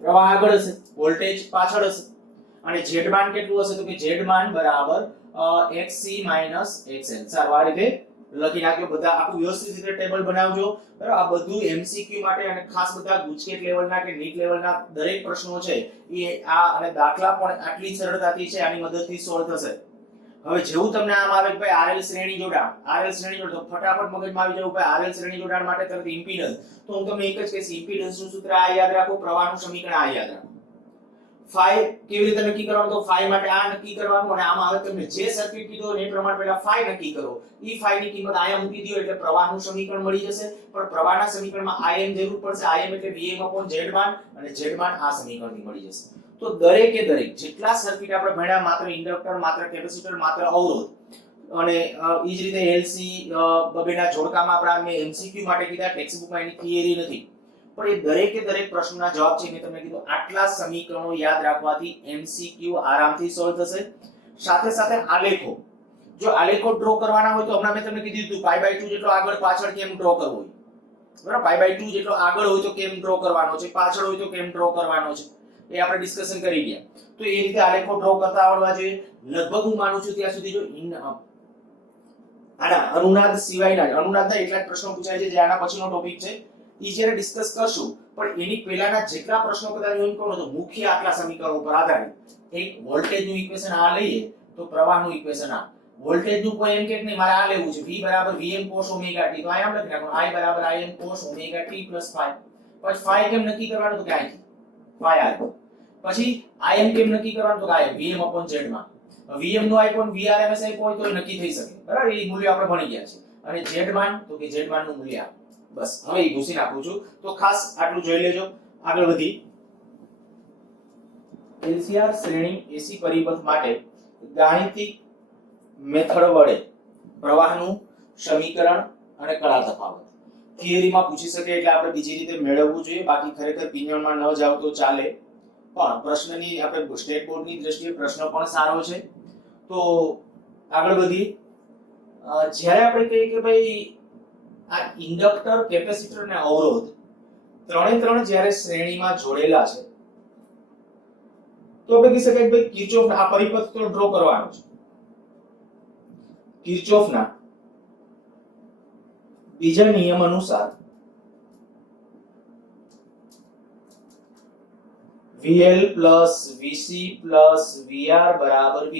પ્રવાહ આગળ હશે વોલ્ટેજ પાછળ હશે અને z માન કેટલું હશે તો કે z માન બરાબર xc xl સારું આ રીતે લખી નાખ્યો બધા આખું વ્યવસ્થિત રીતે ટેબલ બનાવજો બરાબર આ બધું MCQ માટે અને ખાસ બધા ગુજકેટ લેવલના કે નીટ લેવલના દરેક પ્રશ્નો છે એ આ અને દાખલા પણ આટલી સરળતાથી છે આની મદદથી સોલ્વ થશે હવે જેવું તમને આમ આવે કે ભાઈ RL શ્રેણી જોડાણ તો ફટાફટ મગજમાં આવી જવું ભાઈ RL શ્રેણી જોડાણ માટે તરત ઇમ્પિડન્સ તો હું તમને એક જ કહીશ ઇમ્પિડન્સનું સૂત્ર આ યાદ રાખો પ્રવાહનું સમીકરણ આ યાદ રાખો phi કેવી રીતે નક્કી કરવાનું તો phi માટે આ નક્કી કરવાનું અને આમાં હવે તમને જે સર્કિટ કીધો એ પ્રમાણે પહેલા phi નક્કી કરો ઈ phi ની કિંમત આયા મૂકી દો એટલે પ્રવાહનું સમીકરણ મળી જશે પણ પ્રવાહના સમીકરણમાં Im જરૂર પડશે Im એટલે Vm/Z1 અને Z1 આ સમીકરણથી મળી જશે તો દરેકે દરેક જેટલા સર્કિટ આપણે ભણ્યા માત્ર ઇન્ડક્ટર માત્ર કેપેસિટર માત્ર અવરોધ અને ઈ જ રીતે LC બબેના જોડકામાં આપણે MCQ માટે કીધા ટેક્સ્ટ બુકમાં એની થિયરી નથી પણ એ દરેકે દરેક પ્રશ્નના જવાબ છે મેં તમને કીધું આટલા સમીકરણો યાદ રાખવાથી MCQ આરામથી સોલ્વ થશે સાથે સાથે આલેખો જો આલેખો ડ્રો કરવાના હોય તો હમણાં મેં તમને કીધું હતું π/2 જેટલો આગળ પાછળ કેમ ડ્રો કરવો હોય બરાબર π/2 જેટલો આગળ હોય તો કેમ ડ્રો કરવાનો છે પાછળ હોય તો કેમ ડ્રો કરવાનો છે એ આપણે ડિસ્કશન કરી ગયા તો એ રીતે આલેખો ડ્રો કરતા આવડવા જોઈએ લગભગ હું માનું છું ત્યાં સુધી જો આના અનુનાદ સિવાયના અનુનાદના એટલા જ પ્રશ્નો પૂછાય છે જે આના પછીનો ટોપિક છે ઈ જ્યારે ડિસ્કસ કરશું પણ એની પહેલાના જેટલા પ્રશ્નો કદાચ હું કહું તો મુખ્ય આટલા સમીકરણો પર આધારિત એક વોલ્ટેજનું ઇક્વેશન આ લઈએ તો પ્રવાહનું ઇક્વેશન આ વોલ્ટેજનું કોઈ એમ કે નહીં મારે આ લેવું છે V Vm cos ωt તો આ આમ લખી નાખવાનું I Im cos ωt + phi પછી phi કેમ નક્કી કરવાનું તો કે અહીંથી phi r પછી Im કેમ નક્કી કરવાનું તો કે Vm/Z માં Vm નો આઇકોન Vrms આઇકોન તો નક્કી થઈ શકે બરાબર એ મૂલ્ય આપણે ભણી ગયા છે અને Z માન તો કે Z માન નું મૂલ્ય બસ હવે એ ભૂસી નાખું છું તો ખાસ આટલું જોઈ લેજો આગળ વધી LCR શ્રેણી AC પરિપથ માટે ગાણિતિક મેથડ વડે પ્રવાહનું સમીકરણ અને કળા તફાવત થિયરીમાં પૂછી શકે એટલે આપણે બીજી રીતે મેળવવું જોઈએ બાકી ખરેખર પિન્યોનમાં ન જાવ તો ચાલે પણ પ્રશ્નની આપણે સ્ટેટ બોર્ડની દ્રષ્ટિએ પ્રશ્ન પણ સારો છે તો આગળ વધી જ્યારે આપણે કહીએ કે ભાઈ આ ઇન્ડક્ટર કેપેસિટર અને અવરોધ ત્રણે ત્રણ જ્યારે શ્રેણીમાં જોડેલા છે તો આપણે કહી શકાય કે ભાઈ કિર્ચોફના આ પરિપથ તો ડ્રો કરવાનો છે કિર્ચોફના બીજા નિયમ અનુસાર VL plus VC plus VR બરાબર V.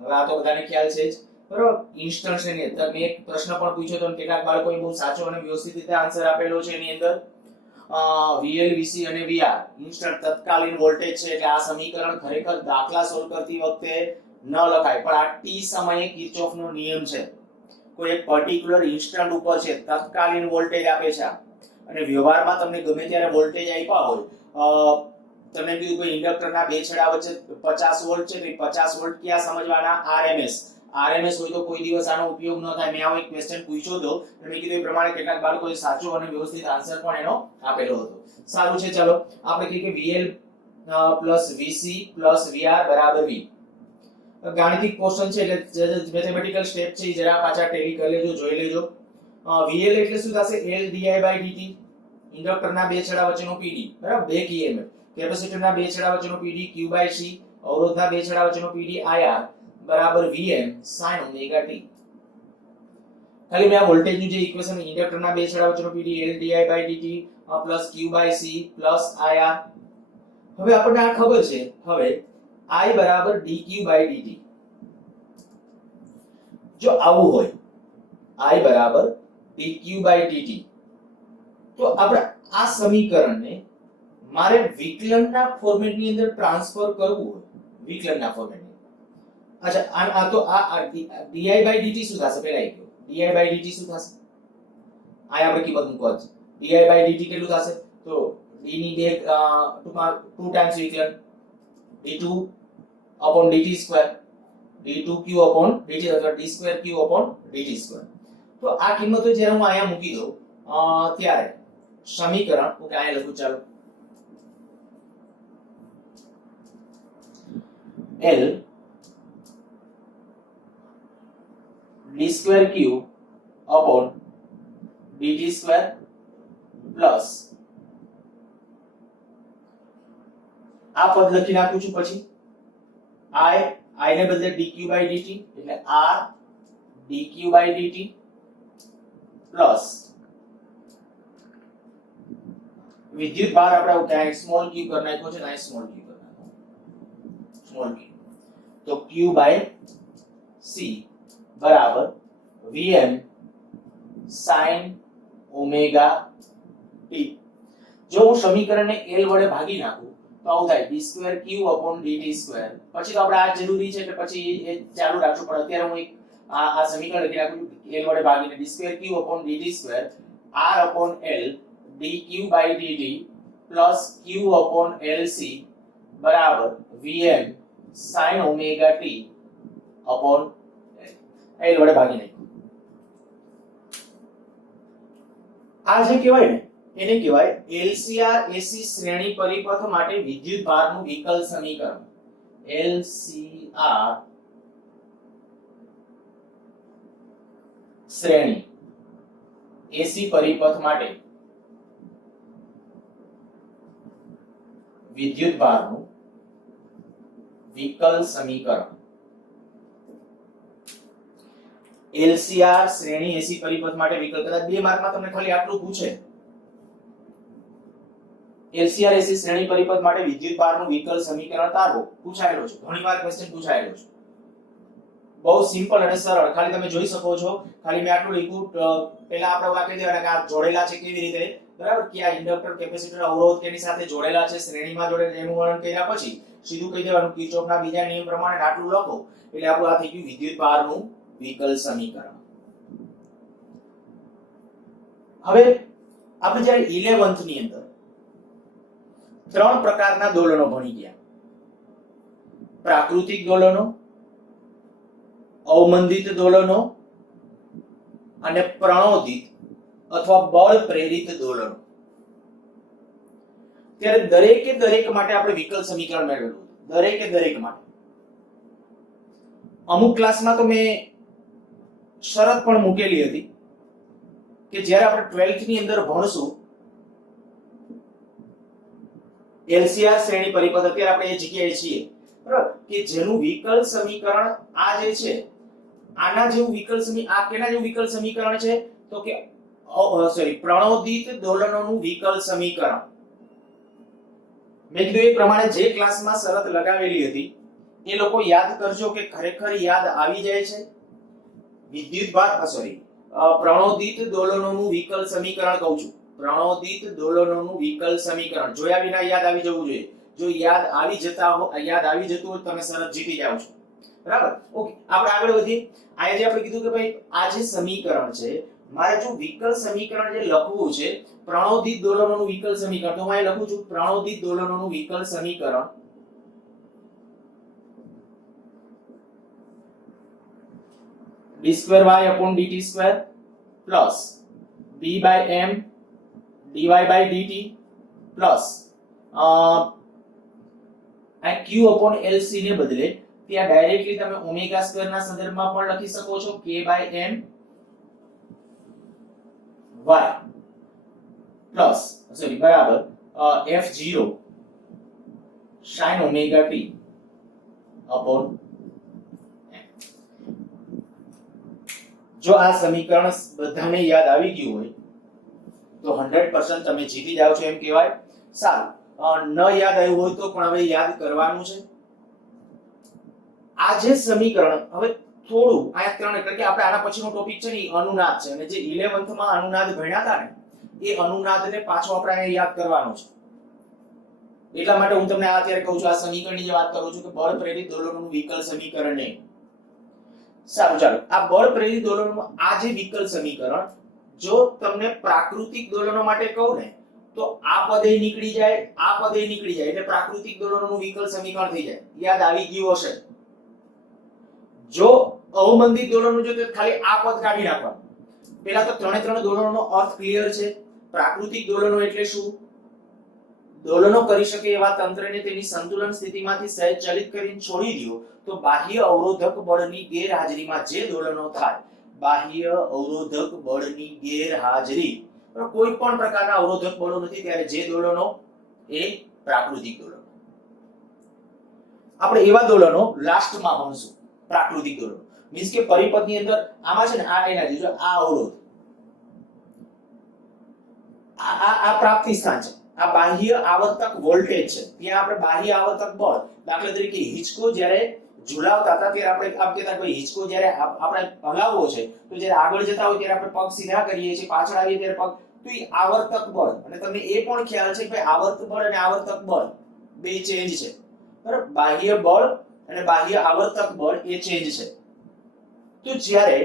હવે આ તો બધાને ખ્યાલ છે જ બરાબર. ઇન્સ્ટન્ટ શ્રેણી અંદર મેં એક પ્રશ્ન પણ પૂછ્યો તો કેટલાક બાળકોએ બહુ સાચો અને વ્યવસ્થિત રીતે આન્સર આપેલો છે. એની અંદર VL VC અને VR ઇન્સ્ટન્ટ તત્કાલીન વોલ્ટેજ છે. એટલે આ સમીકરણ ખરેખર દાખલા સોલ્વ કરતી વખતે ન લખાય, પણ આ ટી સમયે કિર્ચોફનો નિયમ છે. કોઈ એક પર્ટિક્યુલર ઇન્સ્ટન્ટ ઉપર છે તત્કાલીન વોલ્ટેજ આપે છે અને વ્યવહારમાં તમને ગમે ત્યારે વોલ્ટેજ આપ્યા હોય, તમને કીધું કોઈ ઇન્ડક્ટરના બે છેડા વચ્ચે 50 વોલ્ટ છે તો 50 વોલ્ટ ક્યાં સમજવાના? RMS હોય તો કોઈ દિવસ આનો ઉપયોગ ન થાય. મેં આવો એક ક્વેશ્ચન પૂછ્યો હતો અને મેં કીધું એ પ્રમાણે કેટલાક બાળકોએ સાચો અને વ્યવસ્થિત આન્સર પણ એનો આપેલો હતો. સારું છે, ચલો આપણે કહીએ કે VL VC VR બરાબર V. ગાણિતિક ક્વેશ્ચન છે એટલે મેથેમેટિકલ સ્ટેપ છે જરા પાછા ટેલી કરી લેજો, જોઈ લેજો. VL એટલે શું થશે? L di/dt. ઇન્ડક્ટરના બે છેડા વચ્ચેનો PD બરાબર, બેક EMF. કેપેસિટરના બે છેડા વચ્ચેનો PD q/c. અવરોધના બે છેડા વચ્ચેનો PD IR બરાબર Vm sin omega t. ખાલી મેં આ વોલ્ટેજનું જે ઇક્વેશન ઇન્ડક્ટરના બે છેડા વચ્ચેનો PD L di/dt q/c IR. હવે આપણને આ ખબર છે. હવે I બરાબર dq/dt. જો આવું હોય I બરાબર dq/dt તો આપણે આ સમીકરણને મારે વિકલનના ફોર્મેટની અંદર ટ્રાન્સફર કરવું હોય, વિકલનના ફોર્મેટની. અચ્છા, આ તો આ di/dt શું થશે? પહેલા એક di/dt શું થશે? આ આપણે કિંમત મૂકવા છે. di/dt કેટલું થશે? તો d ની બે ટૂંકમાં 2 ટાઈમ્સ વિકલન d2 upon dt2 d2q upon dt અથવા d2q upon dt2. તો આ કિંમતો જ્યારે હું અહીંયા મૂકી દઉં ત્યારે સમીકરણ હું અહીંયા લખું, ચાલો L d2q upon dt2 plus આ પદ લખી નાખું છું. પછી I ને બદલે dq/dt એટલે r dq/dt પ્લસ વિદ્યુત ભાર આપણે ક્યાં સ્મોલ q કરી નાખ્યો છે, ના સ્મોલ q કરી નાખ્યો, સ્મોલ q. તો q/c બરાબર Vm sin omega t. જો હું સમીકરણને L વડે ભાગી નાખું તો આવું થાય d2q upon dt2. પછી તો આપણે આ જરૂરી છે કે પછી એ ચાલુ રાખશું, પણ અત્યારે હું એક આ સમીકરણ લખી નાખું L વડે ભાગીને d2q upon dt2 r upon L dq/dt plus q upon LC બરાબર Vm sin omega t upon L વડે ભાગી નાખ્યું. આ જે કહેવાય ને એને કહેવાય LCR AC શ્રેણી પરિપથ માટે વિદ્યુત ભારનું વિકલ સમીકરણ. LCR શ્રેણી AC પરિપથ માટે વિદ્યુત ભારનું વિકલ સમીકરણ. LCR શ્રેણી AC પરિપથ માટે વિકલ. કદાચ 2 માર્કમાં તમને ખાલી આટલું પૂછે, LCR AC શ્રેણી પરિપથ માટે વિદ્યુત ભારનું વિકલ સમીકરણ તારવો, પૂછાયેલો છે, ઘણીવાર ક્વેશ્ચન પૂછાયેલો છે. બહુ સિમ્પલ અને સરળ. ખાલી તમે જોઈ શકો છો, ખાલી મેં આટલું લખ્યું. પહેલા આપણે વાક્ય દેવાના કે આ જોડેલા છે કેવી રીતે, બરાબર, કે આ ઇન્ડક્ટર કેપેસિટર અવરોધ કેની સાથે જોડેલા છે, શ્રેણીમાં જોડેલા, એનું વર્ણન કર્યા પછી સીધું કહી દેવાનું કિર્ચોફના બીજા નિયમ પ્રમાણે આટલું લખો એટલે આપણું આ થઈ ગયું વિદ્યુત ભારનું વિકલ સમીકરણ. હવે આપણે જ્યારે 11th ની અંદર 3 પ્રકારના દોલનો ભણી ગયા. પ્રાકૃતિક દોલનો, અવમંદિત દોલનો અને પ્રણોદિત અથવા બળ પ્રેરિત દોલનો. ત્યારે દરેક માટે આપણે વિકલ સમીકરણ મેળવેલું. દરેક માટે. અમુક ક્લાસમાં તો મેં શરત પણ મૂકેલી હતી કે જ્યારે આપણે 12th ની અંદર ભણશું LCR શ્રેણી પરિપથ, અત્યારે આપણે એ જગ્યાએ છીએ બરાબર, કે જેનું વિકલ સમીકરણ આ જે છે આના જેવું વિકલ સમીકરણ, આ કેના જેવું વિકલ સમીકરણ છે તો કે પ્રણોદિત દોલનોનું વિકલ સમીકરણ. મેં કીધું એ પ્રમાણે જે ક્લાસમાં શરત લગાવેલી હતી એ લોકો યાદ કરજો કે ખરેખર યાદ આવી જાય છે. વિદ્યુતભાર પ્રણોદિત દોલનોનું વિકલ સમીકરણ કહું છું. પ્રણોદિત દોલનોનું વિકલ સમીકરણ જોયા વિના યાદ આવી જવું જોઈએ. જો યાદ આવી જતું હોય તમે સરસ જીતી જાવ છો. બરાબર? ઓકે, આપણે આગળ વધીએ. આજે આપણે કીધું કે ભાઈ આ જે સમીકરણ છે મારે જો વિકલ સમીકરણ જે લખવું છે પ્રણોદિત દોલનોનું વિકલ સમીકરણ, તો હું અહીં લખું છું પ્રણોદિત દોલનોનું વિકલ સમીકરણ d2y/dt2 plus b/m dy/dt plus આ q/lc ને બદલે ત્યાં ડાયરેક્ટલી તમે ઓમેગા સ્ક્વેર ના સંદર્ભમાં પણ લખી શકો છો k/m y પ્લસ બરાબર f0 sin omega t upon જો આ સમીકરણ બધાને યાદ આવી ગયું હોય તો 100% તમે જીતી જાવ છો એમ કહેવાય. સારું, ન યાદ આવ્યું હોય તો પણ હવે યાદ કરવાનું છે. આ જે સમીકરણ હવે થોડું આ ત્રણ એટલે કે આપણે આના પછીનો ટોપિક છે ને અનુનાદ છે, અને જે 11th માં અનુનાદ ભણ્યા હતા ને એ અનુનાદને પાછો આપણે અહીંયા યાદ કરવાનો છે. એટલા માટે હું તમને અત્યારે કહું છું આ સમીકરણની જે વાત કરું છું કે બળ પ્રેરિત દોલનોનું વિકલ સમીકરણ ને. સારું, ચાલો આ બળ પ્રેરિત દોલનોનું આ જે વિકલ સમીકરણ જો તમને પ્રાકૃતિક દોલનો માટે કહું ને તો આ પદે નીકળી જાય, આ પદે નીકળી જાય એટલે પ્રાકૃતિક દોલનોનું વિકલ સમીકરણ થઈ જાય. યાદ આવી ગયું હશે. જો અવમંદિત દોલનો જો તો ખાલી આ પદ કાઢી નાખવાનું. પહેલા તો ત્રણે દોલનોનો અર્થ ક્લિયર છે. પ્રાકૃતિક દોલનો એટલે શું? દોલનો કરી શકે એવા તંત્રને તેની સંતુલન સ્થિતિમાંથી સહેજ ચલિત કરીને છોડી દો તો બાહ્ય અવરોધક બળની ગેરહાજરીમાં જે દોલનો થાય, બાહ્ય અવરોધક બળની ગેરહાજરી, કોઈ પણ પ્રકારના અવરોધક બળો નથી ત્યારે જે દોલનો એ પ્રાકૃતિક દોલનો. આપણે એવા દોલનો લાસ્ટમાં ભણશું. પ્રાકૃતિક દોલનો મીન્સ કે પરિપથની અંદર આમાં છે ને આ એના જેવું આ અવરોધ, આ પ્રાપ્તિ સ્થાન છે, આ બાહ્ય આવર્તક વોલ્ટેજ છે, ત્યાં આપણે બાહ્ય આવર્તક બળ દાખલા તરીકે હિંચકો જ્યારે ઝુલાવતા હતા ત્યારે આપણે આમ કહેતા કે હિંચકો જ્યારે આપણે હલાવવો છે તો જ્યારે આગળ જતા હોય ત્યારે આપણે પગ સીધા કરીએ છીએ, પાછળ આવીએ ત્યારે પગ, તો એ આવર્તક બળ. અને તમને એ પણ ખ્યાલ છે કે આવર્તક બળ અને આવર્તક બળ બે ચેન્જ છે. બરાબર? બાહ્ય બળ અને બાહ્ય આવર્તક બળ એ ચેન્જ છે. તો જ્યારે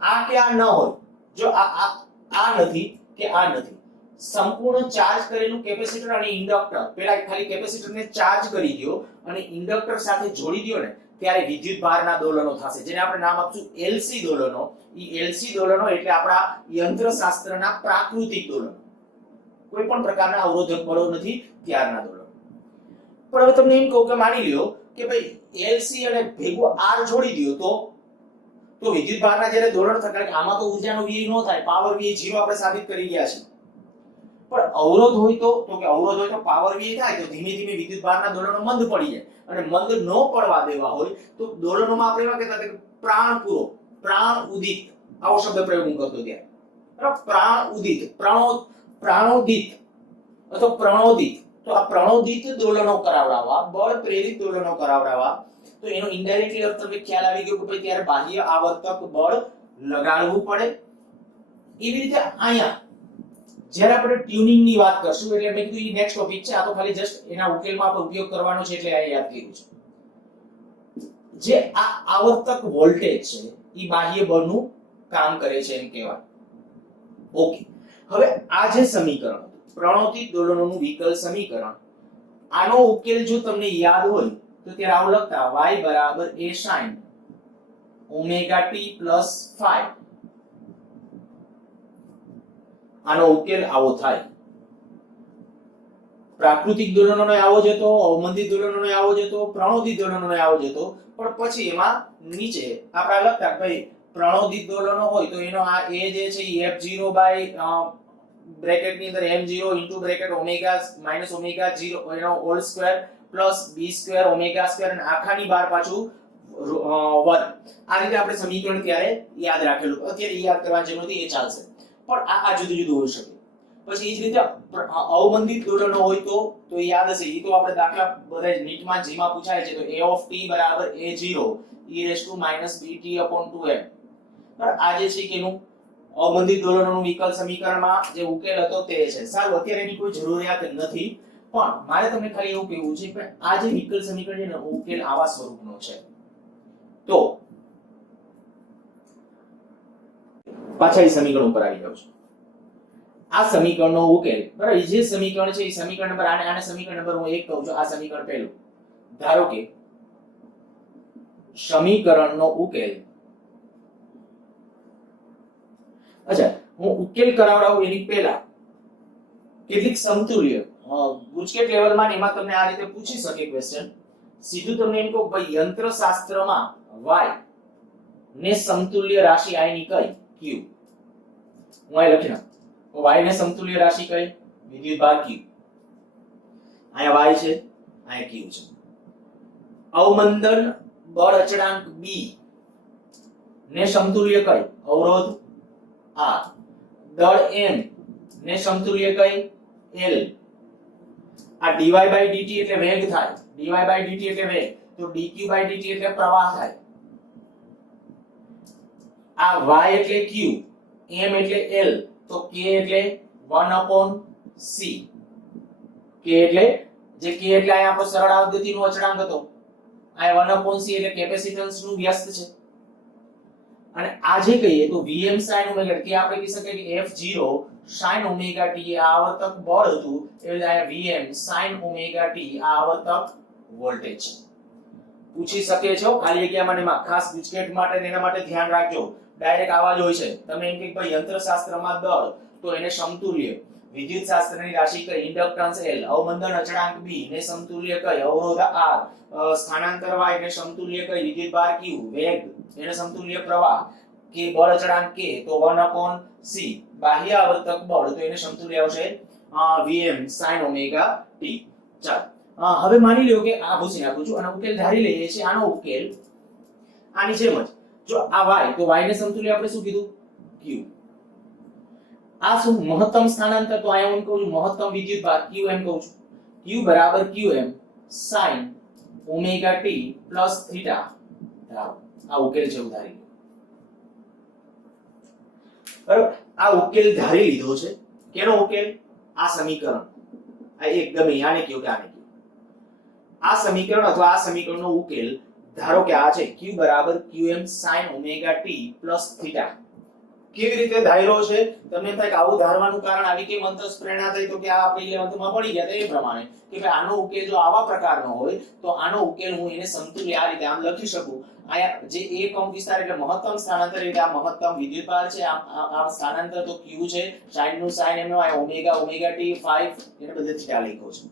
આ કે આ ન હોય, જો આ નથી કે આ નથી, સંપૂર્ણ ચાર્જ કરેલું કેપેસિટર અને ઇન્ડક્ટર, પહેલા ખાલી કેપેસિટરને ચાર્જ કરી દો અને ઇન્ડક્ટર સાથે જોડી દો ને ત્યારે વિદ્યુત ભારના દોલનો થશે, જેને આપણે નામ આપશું એલસી દોલનો. ઈ એલસી દોલનો એટલે આપણા યંત્રશાસ્ત્રના પ્રાકૃતિક દોલનો. કોઈ પણ પ્રકારના અવરોધક બળો નથી ત્યારના દોલનો. પણ હવે તમને એમ કહું કે માની લ્યો કે ભાઈ એલસી અને ભેગું આર જોડી દો તો વિદ્યુત ભારના જ્યારે દોલન થાય, કારણ કે આમાં તો ઊર્જાનો વ્યય ન થાય, પાવર વ્યય 0 આપણે સાબિત કરી ગયા છે. પણ અવરોધ હોય તો કે અવરોધ હોય તો પાવર વ્યય થાય તો ધીમે ધીમે વિદ્યુત ભારના દોલનો મંદ પડી જાય. અને મંદ ન પડવા દેવા હોય તો દોલનોમાં આપણે એવા કહેતા કે પ્રાણ પૂરો, પ્રાણ ઉદિત, આવો શબ્દ પ્રયોગ હું કરતો ત્યારે. બરાબર? પ્રાણ ઉદિત, પ્રાણોદિત અથવા પ્રણોદિત. તો આ પ્રણોદિત દોલનો કરાવડાવવા, બળ પ્રેરિત દોલનો કરાવડાવવા, તો એનો ઇનડાયરેક્ટલી અર્થ તમને ખ્યાલ આવી ગયો કે ભાઈ ત્યારે બાહ્ય આવર્તક બળ લગાડવું પડે. એવી રીતે અહીંયા જ્યારે આપણે ટ્યુનિંગ ની વાત કરશું એટલે મેં કીધું ઈ નેક્સ્ટ ટોપિક છે, આ તો ખાલી જસ્ટ એના ઉકેલમાં આપણે ઉપયોગ કરવાનો છે એટલે આ યાદ કર્યું છે. જે આ આવર્તક વોલ્ટેજ છે ઈ બાહ્ય બળનું કામ કરે છે એમ કહેવાય. ઓકે, હવે આ જે સમીકરણ પ્રણોદિત દોલનોનું વિકલ સમીકરણ, આનો ઉકેલ જો તમને યાદ હોય તો ત્યારે આવું લખતા y બરાબર a sin omega t plus phi. આનો ઉકેલ આવો થાય. પ્રાકૃતિક દોલનોનો આવો જ હતો, અવમંદિત દોલનોનો આવો જ હતો, પ્રણોદિત દોલનોનો આવો જ હતો. પણ પછી એમાં નીચે આપણે લખતા કે ભાઈ પ્રણોદિત દોલનો હોય તો એનો આ a જે છે એ f0 બાય બ્રેકેટ ની અંદર m0 into bracket omega minus omega 0 એનો whole square plus b square omega square અને આખાની બાર પાછું 1. આ રીતે આપણે સમીકરણ ત્યારે યાદ રાખેલું. અત્યારે યાદ કરવાની જરૂર નથી, એ ચાલશે. પણ આ જુદું જુદું હોઈ શકે. પછી એ જ રીતે અવમંદિત દોલનો હોય તો એ યાદ હશે, એ તો આપણે દાખલા બધા નીટમાં જેમાં પૂછાય છે, તો a of t બરાબર a0 e raised to minus bt upon 2m. બરાબર, આ જે છે કે એનું અવમંદિત દોલનોનું વિકલ સમીકરણમાં જે ઉકેલ હતો તે છે. સારું, અત્યારે એની કોઈ જરૂરિયાત નથી, પણ મારે તમને ખાલી એવું કહેવું છે કે આ જે વિકલ સમીકરણ છે ને ઉકેલ આવા સ્વરૂપનો છે. તો પાછા એ સમીકરણ ઉપર આવી જાઉં છું. આ સમીકરણનો ઉકેલ, બરાબર, જે સમીકરણ છે એ સમીકરણ નંબર આને સમીકરણ નંબર હું 1 કહું છું. આ સમીકરણ પહેલું. ધારો કે સમીકરણનો ઉકેલ, અચ્છા હું ઉકેલ કરાવડાવું એની પહેલા કેટલીક સમતુલ્ય ગુજકેટ લેવલમાં એમાં તમને આ રીતે પૂછી શકે ક્વેશ્ચન. સીધું તમને એમ કહું ભાઈ યંત્રશાસ્ત્રમાં y ને સમતુલ્ય રાશિ i ની કઈ? q. હું અહીં લખી નાખું y ને સમતુલ્ય રાશિ કઈ? વિદ્યુતભાર q. અહીંયા y છે, અહીંયા q છે. અવમંદન બળ અચળાંક b ને સમતુલ્ય કઈ? અવરોધ r. દળ m ને સમતુલ્ય કઈ? l. આ dy by dt એટલે વેગ થાય, dy by dt એટલે વેગ, તો dq by dt એટલે પ્રવાહ થાય. આ y એટલે q, m એટલે l, તો k એટલે 1/c. k એટલે જે k એટલે આ આપણો સરળ આવૃત્તિનો અચળાંક હતો, આ 1/c એટલે કેપેસિટન્સ નું વ્યસ્ત છે. અને આ જે કહીએ તો vm sin ઓમેગા કે આપણે કહી શકીએ કે f0 sin ઓમેગા t આ આવર્તક બળ હતું, એટલે આ vm sin ઓમેગા t આ આવર્તક વોલ્ટેજ છે. પૂછી શકે છો ખાલી જગ્યામાં એમાં ખાસ ગુજકેટ માટે એના માટે ધ્યાન રાખજો. ડાયરેક્ટ આવા જ હોય છે. તમે એમ કે ભાઈ યંત્રશાસ્ત્રમાં દળ તો એને સમતુલ્ય વિદ્યુત શાસ્ત્રની રાશિ કઈ? Inductance l. અવમંદન અચળાંક b ને સમતુલ્ય કઈ? અવરોધ r. સ્થાનાંતર y ને સમતુલ્ય કઈ? વિદ્યુતભાર q. વેગ એને સમતુલ્ય પ્રવાહ કે બળ અચળાંક k તો 1/c. બાહ્ય આવર્તક બળ તો એને સમતુલ્ય આવશે vm sin ઓમેગા t. ચાલો હવે માની લ્યો કે આ ભૂસી નાખું છું અને ઉકેલ ધારી લઈએ છીએ. આનો ઉકેલ આની જેમ જ, જો આ y તો y ને સમતુલ્ય આપણે શું કીધું? q. આ શું મહત્તમ સ્થાનાંતર? તો અહીંયા હું કહું છું મહત્તમ વિદ્યુતભાર qm કહું છું. q બરાબર qm sin omega t plus theta. આ ઉકેલ છે ધારી. બરાબર, આ ઉકેલ ધારી લીધો છે. કેનો ઉકેલ? આ સમીકરણ. આ એકદમ આને કયો કે આને કયો. આ સમીકરણ અથવા આ સમીકરણનો ઉકેલ ધારો કે આ છે q બરાબર qm sin omega t plus theta. કેવી રીતે ધાર્યો છે? તમને થાય કે આવું ધારવાનું કારણ આવી કેમ અંતસ પ્રેરણા થઈ? તો કે આ આપણે 11th માં પડી ગયા એ પ્રમાણે કે ભાઈ આનો ઉકેલ જો આવા પ્રકારનો હોય તો આનો ઉકેલ હું એને સમતુલ્ય આ રીતે આમ લખી શકું. આયા જે a પંપ વિસ્તાર એટલે મહત્તમ સ્થાનાંતર, એટલે આ મહત્તમ વિદ્યુતભાર છે, આ સ્થાનાંતર તો q છે, sin નું sin એમનો આ ઓમેગા ઓમેગા t 5 એને બધે થીટા લખ્યો છે.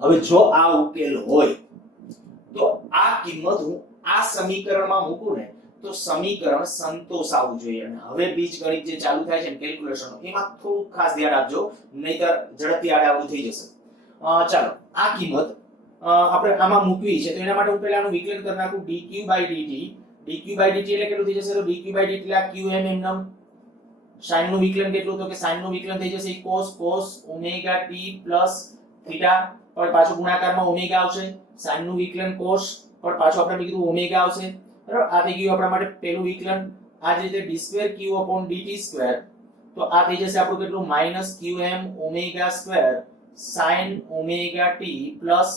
હવે જો આ ઉકેલ હોય તો આ કિંમત હું આ સમીકરણમાં મૂકું ને તો સમીકરણ સંતોષાવું જોઈએ. અને હવે બીજગણિત જે ચાલુ થાય છે ને કેલ્ક્યુલેશન, એમાં થોડું ખાસ ધ્યાન આપજો, નહીતર ઝડપથી આડાવડું થઈ જશે. ચાલો આ કિંમત આપણે આમાં મૂકવી છે તો એના માટે હું પહેલા આનું વિકલન કરી નાખું dq by dt. dq by dt એટલે કેટલું થઈ જશે? તો dq by dt એટલે qm એમનમ. sin નું વિકલન કેટલું? તો કે sin નું વિકલન થઈ જશે cos omega t plus theta, પણ પાછું ગુણાકારમાં ઓમેગા આવશે. sin નું વિકલન cos, પણ પાછું આપણે કીધું ઓમેગા આવશે. બરાબર, આ થઈ ગયું આપણા માટે પહેલું વિકલન. આ જ રીતે d2q/dt², તો આ થઈ જશે આપણું કેટલું? -qm omega square sin omega t plus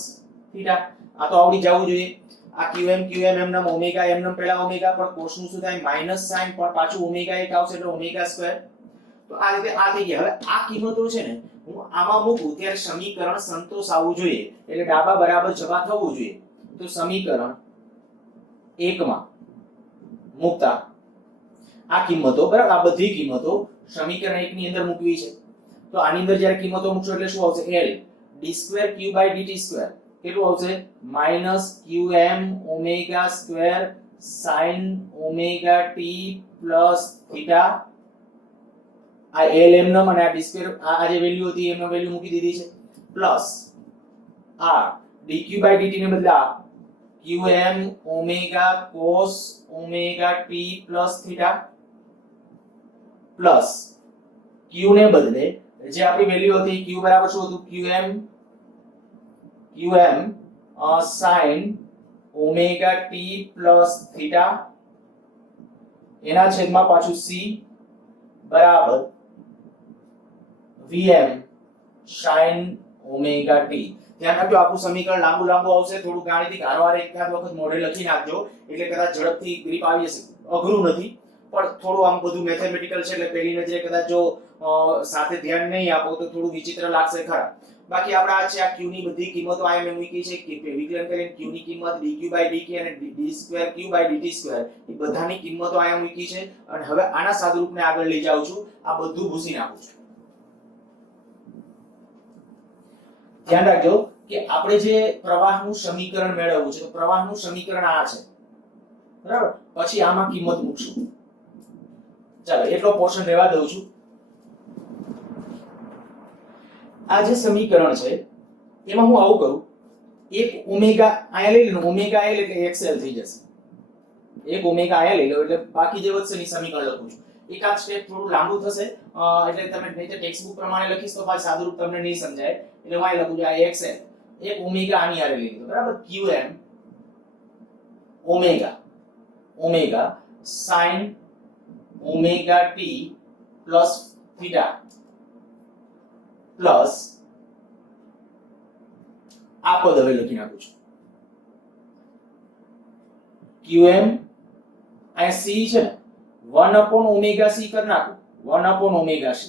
theta. આ તો આવડી જવું જોઈએ. આ qm એમનમ, ઓમેગા એમનમ, પહેલા ઓમેગા, પણ cos નું શું થાય? માઈનસ sin, પણ પાછું ઓમેગા એક આવશે એટલે ઓમેગા સ્ક્વેર. તો આ રીતે આ થઈ ગયા. હવે આ કિંમતો છે ને હું આમાં મૂકું ત્યારે સમીકરણ સંતોષાવું જોઈએ, એટલે ડાબા બરાબર જવા થવું જોઈએ. તો સમીકરણ 1 માં મૂકતા આ કિંમતો, બરાબર, આ બધી કિંમતો સમીકરણ 1 ની અંદર મૂકવી છે. તો આની અંદર જ્યારે કિંમતો મૂકશો એટલે શું આવશે? l d2q/dt². કેટલું આવશે? -qm omega square sin omega t plus theta. આ l એમનમ અને આ d2 આ જે વેલ્યુ હતી એમનો વેલ્યુ મૂકી દીધી છે, પ્લસ આ dq/dt ને બદલે આ qm omega cos omega t plus theta, plus q ને બદલે જે આપણી વેલ્યુ હતી q બરાબર શું હતું qm sin omega t plus theta એના છેદમાં પાછું c બરાબર vm sin ઓમેગા t. ધ્યાન રાખજો આપણું સમીકરણ લાંબુ આવશે, થોડું ગાણિતિક હારવાર એકાદ વખત મોઢે લખી નાખજો એટલે કદાચ ઝડપથી ગ્રીપ આવી જશે. અઘરું નથી પણ થોડું આમ બધું મેથેમેટિકલ છે એટલે પહેલી નજરે કદાચ જો સાથે ધ્યાન નહીં આપો તો થોડું વિચિત્ર લાગશે ખરા. બાકી આપણે આ છે આ q ની બધી કિંમતો આયા મેં મૂકી છે કે વિકલન કરીને q ની કિંમત dq/dk અને d2q/dt2 એ બધાની કિંમતો આયા મૂકી છે અને હવે આના સાદુરૂપને આગળ લઈ જાઉં છું. આ બધું ભૂસી નાખું છું. ધ્યાન રાખજો કે આપણે જે પ્રવાહનું સમીકરણ મેળવવું છે તો પ્રવાહનું સમીકરણ આ છે બરાબર. પછી આમાં કિંમત મૂકશું. ચાલો એટલો પોર્શન રહેવા દઉં છું. આ જે સમીકરણ છે એમાં હું આવું કરું, એક ઓમેગા આયા લઈ લઉં, ઓમેગા l એટલે xl થઈ જશે. એક ઓમેગા આયા લઈ લો એટલે બાકી જે વધશે ની સમીકરણ લખું છું. એકાદ સ્ટેપ થોડું લાંબુ થશે એટલે તમે નહીં ટેક્સ્ટબુક પ્રમાણે લખીશ તો પાછું સાદુરૂપ તમને નહીં સમજાય એટલે હું આ લખું છું આ xl એક ઓમેગા આની આરે લઈ લીધો બરાબર. qm omega sin omega t plus theta plus આ પદ હવે લખી નાખું છું qm આ c છે ને 1 ઓમેગા c કરી નાખું 1 ઓમેગા c.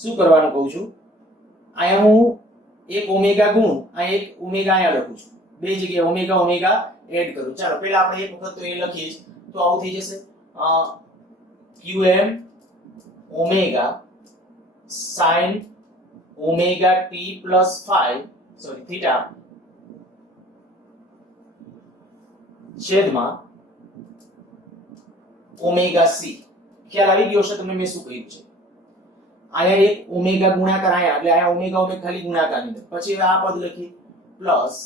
શું કરવાનું કહું છું, અહીંયા હું એક ઓમેગા ગુણ આ એક ઓમેગા અહીંયા લખું છું, બે જગ્યાએ ઓમેગા એડ કરું. ચાલો પહેલા આપણે એક વખત તો એ લખીએ તો આવું થઈ જશે qm omega sin omega t plus theta છેદમાં ઓમેગા c. ખ્યાલ આવી ગયો છે તમને મેં શું કહ્યું છે. અહીંયા એક ઓમેગા ગુણાકાર આયા એટલે આયા ઓમેગા ખાલી ગુણાકારની અંદર પછી આ પદ લખી plus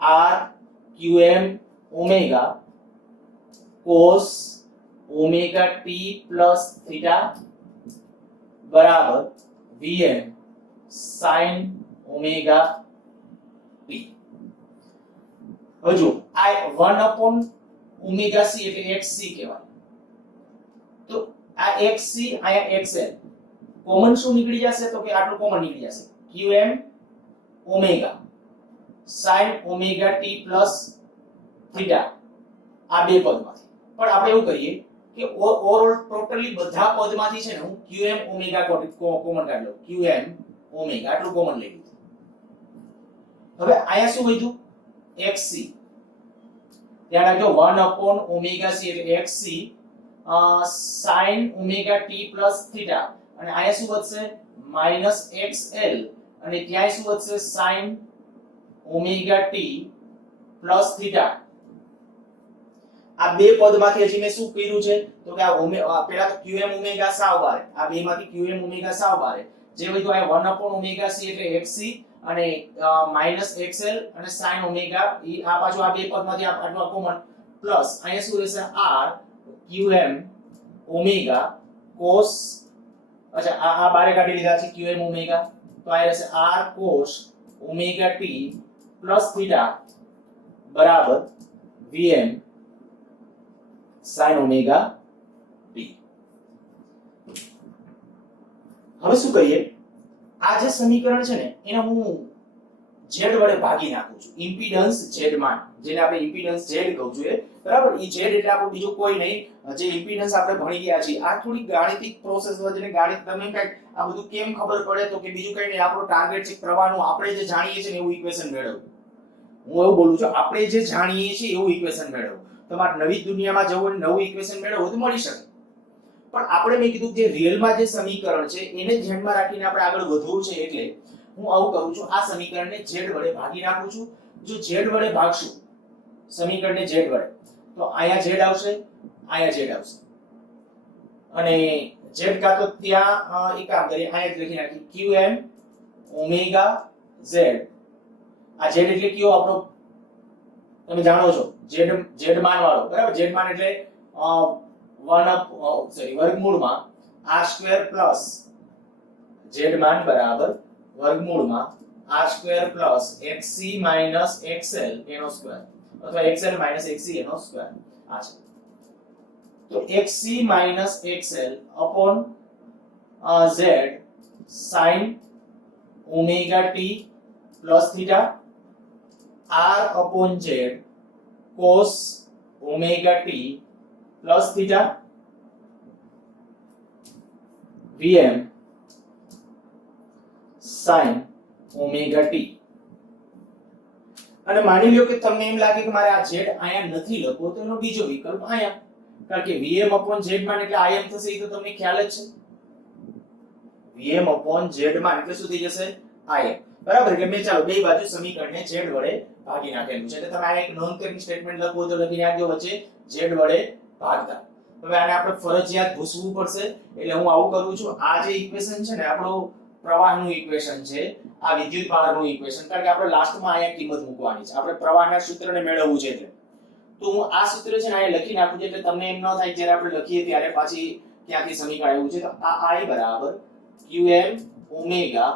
r qm omega cos omega t plus theta બરાબર vm sin ઓમેગા t. હજુ આ 1 ઓમેગા c એટલે xc કહેવાય. તો આ xc આયા xl કોમન શું નીકળી જશે તો કે આટલું કોમન નીકળી જશે qm omega sin omega t plus theta આ બે પદમાંથી. પણ આપણે એવું કહીએ કે ઓવરઓલ ટોટલી બધા પદમાંથી છે ને હું qm ઓમેગા કોમન કાઢી લઉં. qm ઓમેગા આટલું કોમન લઈ લીધું. હવે આયા શું વધ્યું xc. ધ્યાન રાખજો 1 ઓમેગા c એટલે xc sin omega t plus theta અને આયા શું વધશે xl અને ત્યાં શું વધશે sin omega t plus theta. આ બે પદમાંથી હજી મેં શું કર્યું છે તો કે આ પેલા તો qm ઓમેગા સાવ બારે, આ બેમાંથી qm ઓમેગા સાવ બારે જે વધ્યું આ 1 ઓમેગા c એટલે xc અને xl અને sin ઓમેગા ઈ આ પાછું આ બે પદમાંથી આટલું કોમન પ્લસ અહીંયા શું રહેશે r qm ઓમેગા cos અચ્છા આ બારે કાઢી લીધા છે qm ઓમેગા તો આ રહેશે r cos omega t plus theta બરાબર vm sin ઓમેગા t. હવે શું કરીએ, આ જે સમીકરણ છે ને એને હું z વડે ભાગી નાખું છું. ઇમ્પિડન્સ z માં જેને આપણે ઇમ્પિડન્સ z કહું છું બરાબર. ઈ z એટલે આપણું બીજું કોઈ નહીં, જે ઇમ્પિડન્સ આપણે ભણી ગયા છીએ. આ થોડી ગાણિતિક પ્રોસેસ હોય જેને ગણિત તમે કઈ આ બધું કેમ ખબર પડે તો કે બીજું કઈ નહીં, આપણો ટાર્ગેટ છે પ્રવાહનું આપણે જે જાણીએ છીએ એવું ઇક્વેશન મેળવવું. હું એવું બોલું છું આપણે જે જાણીએ છીએ એવું ઇક્વેશન મેળવવું. તમારે નવી દુનિયામાં જવું હોય નવું ઇક્વેશન મેળવવું તો મળી શકે. પણ આપણે મેં કીધું જે રિયલમાં જે સમીકરણ છે એને ધ્યાનમાં રાખીને આપણે આગળ વધવું છે એટલે હું આવું કરું છું, આ સમીકરણને z વડે ભાગી નાખું છું. જો z વડે ભાગશું સમીકરણને z વડે તો અહીંયા z આવશે, અહીંયા z આવશે અને z કા તો ત્યાં એક કામ કરીએ અહીંયા જ લખી નાખી qm ઓમેગા z. આ z એટલે કયો આપણો તમે જાણો છો z માન વાળો બરાબર. z માન એટલે વર્ગમૂળમાં r સ્ક્વેર પ્લસ z માન બરાબર વર્ગમૂળમાં r square plus xc minus xl એનો સ્ક્વેર અથવા xl માઈનસ xc એનો સ્ક્વેર આ છે તો xc minus xl upon z sin omega t plus theta r upon z cos omega t plus theta vm sin omega t અને માની લ્યો કે તમને એમ લાગે કે મારે આ z આયા નથી લખવો તો એનો બીજો વિકલ્પ આયા કારણ કે vm upon z માં એટલે im થશે એ તો તમને ખ્યાલ જ છે vm upon z માં એટલે શું થઈ જશે im બરાબર એટલે મેં ચાલો બે બાજુ સમીકરણને z વડે ભાગી નાખેલું છે એટલે તમે આ એક નોન કરિંગ સ્ટેટમેન્ટ લખો તો લખી નાખજો વચ્ચે z વડે ભાગતા હવે આને આપણે ફરજિયાત ભૂસવું પડશે એટલે હું આવું કરું છું આ જે ઇક્વેશન છે ને આપણો પ્રવાહનું ઇક્વેશન છે આ વિદ્યુત ભારનું ઇક્વેશન કારણ કે આપણે લાસ્ટમાં અહીંયા કિંમત મૂકવાની છે આપણે પ્રવાહના સૂત્રને મેળવવું છે એટલે તો હું આ સૂત્ર છે ને અહીંયા લખી નાખું છું એટલે તમને એમ ન થાય જ્યારે આપણે લખીએ ત્યારે પાછી ક્યાંથી સમીકરણ આવ્યું છે તો આ I બરાબર qm omega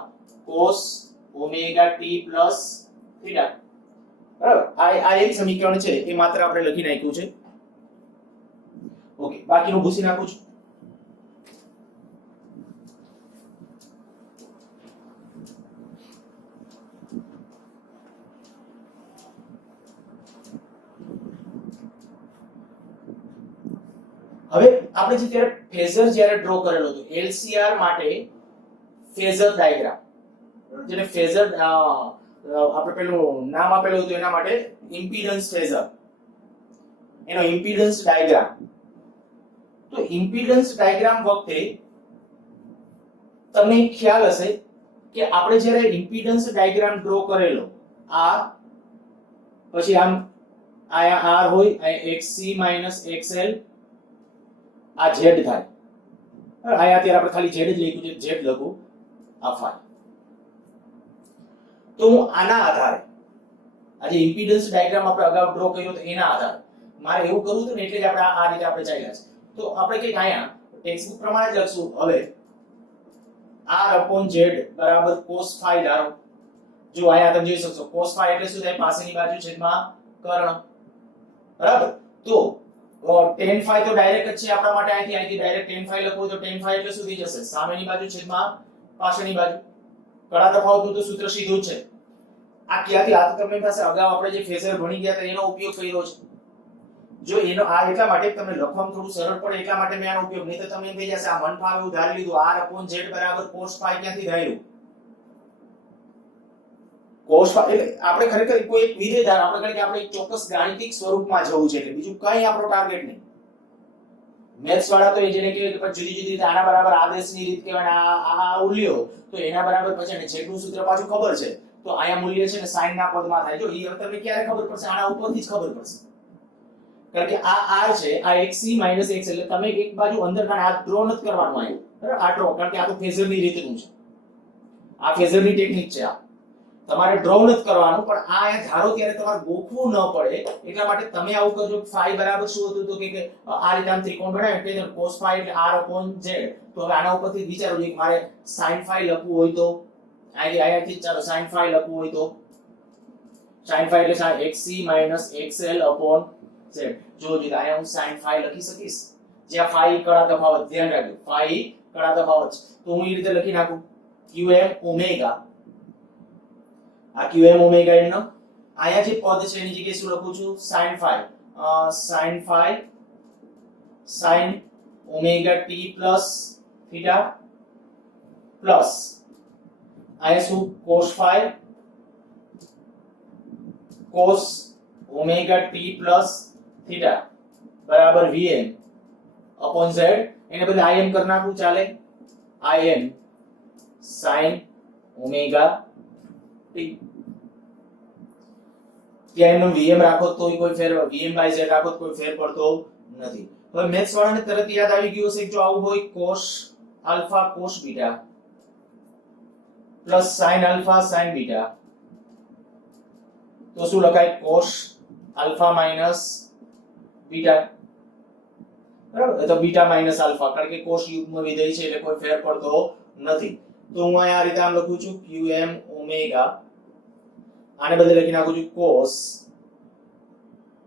cos omega t plus theta બરાબર આ એક સમીકરણ છે એ માત્ર આપણે લખી નાખ્યું છે ઓકે બાકીનું ભૂસી નાખું છું હવે આપણે જે ત્યારે ફેઝર જ્યારે ડ્રો કરેલો હતો LCR માટે ફેઝર ડાયાગ્રામ જેને ફેઝર આપણે પેલું નામ આપેલું હતું એના માટે ઇમ્પિડન્સ ફેઝર એનો ઇમ્પિડન્સ ડાયાગ્રામ તો ઇમ્પિડન્સ ડાયાગ્રામ વખતે તમને ખ્યાલ હશે કે આપણે જ્યારે ઇમ્પિડન્સ ડાયાગ્રામ ડ્રો કરેલો આ પછી આમ આયા r હોય આ xc xl આ z થાય આયા અત્યારે આપણે ખાલી z જ લખ્યું છે z લખું આ phi તો હું આના આધારે આ જે ઇમ્પિડન્સ ડાયાગ્રામ આપણે અગાઉ ડ્રો કર્યો તો એના આધારે મારે એવું કરવું હતું ને એટલે જ આપણે આ રીતે આપણે ચાલ્યા છે તો આપણે કંઈક આયા ટેક્સ્ટબુક પ્રમાણે જ લખશું હવે r upon z બરાબર cos phi ધારો જો આયા તમે જોઈ શકશો cos phi એટલે શું થાય પાસેની બાજુ છેદમાં કર્ણ બરાબર તો tan phi તો ડાયરેક્ટ જ છે આપણા માટે અહીંથી ડાયરેક્ટ tan phi લખવું તો tan phi એટલે શું થઈ જશે સામેની બાજુ છેદમાં પાછળની બાજુ કડા તફાવતનું તો સૂત્ર સીધું જ છે આ ક્યાંથી આ તો તમને પાસે અગાઉ આપણે જે ફેઝર ભણી ગયા હતા એનો ઉપયોગ કર્યો છે જો એનો આ એટલા માટે તમને લખવામાં થોડું સરળ પડે એટલા માટે મેં આનો ઉપયોગ નહીં તો તમે એમ કહી જશે આ મન ફાવે એવું ધારી લીધું r upon z બરાબર cos phi ક્યાંથી ધાર્યું cos phi એટલે આપણે ખરેખર કોઈ એક વિધેય ધાર આપણે કારણ કે આપણે એક ચોક્કસ ગાણિતિક સ્વરૂપમાં જવું છે એટલે બીજું કંઈ આપણો ટાર્ગેટ નહીં મેથ્સ વાળા તો એ જેને કહેવાય કે જુદી જુદી રીતે આના બરાબર આદેશની રીત કહેવાય આ ઉલ્યો તો એના બરાબર પછી ને છેદનું સૂત્ર પાછું ખબર છે તો આયા મૂલ્ય છે ને sin ના પદમાં થાય જો એ તમને ક્યારે ખબર પડશે આના ઉપરથી જ ખબર પડશે કારણ કે આ r છે આ xc x એટલે તમે એક બાજુ અંદર કાને આ ડ્રો નથી કરવાનું આયો બરાબર આ ડ્રો કારણ કે આ તો ફેઝરની રીતનું છે આ ફેઝરની ટેકનિક છે આ તમારે ડ્રો નથી કરવાનું પણ આ અહીંયા ધારો ત્યારે તમારે ગોખવું ન પડે એટલા માટે તમે આવું કરજો phi બરાબર શું હતું તો કે આ રીતે આમ ત્રિકોણ બનાવ્યો એટલે cos phi એટલે r upon z તો હવે આના ઉપરથી વિચારો કે મારે sin phi લખવું હોય તો અહીંથી ચાલો sin phi લખવું હોય તો sin phi એટલે xc xl upon z જો અહીંયા હું sin phi લખી શકીશ જ્યાં phi કડા તફાવત ધ્યાન રાખજો phi કડા તફાવત તો હું એ રીતે લખી નાખું qm ઓમેગા આ qm ઓમેગા એનો આયા જે પદ છે એની જગ્યાએ શું લખું છું sin phi sin omega t plus theta plus આયા શું cos phi cos omega t plus theta બરાબર vm upon z એને બદલે im કરી નાખું ચાલે im sin ઓમેગા t ત્યાં એનો vm રાખો તોય કોઈ ફેર vm by z રાખો તો કોઈ ફેર પડતો નથી હવે મેથ્સ વાળાને તરત યાદ આવી ગયું હશે જો આવું હોય cos alpha cos beta plus sin alpha sin beta તો શું લખાય cos આલ્ફા માઈનસ બીટા બરાબર, તો બીટા માઇનસ આલ્ફા, કારણ કે કોસ યુગ્મ વિધેય છે એટલે કોઈ ફેર પડતો નથી. તો હું અહીંયા આ રીતે આમ લખું છું qm ઓમેગા, આને બદલે લખી નાખું છું cos,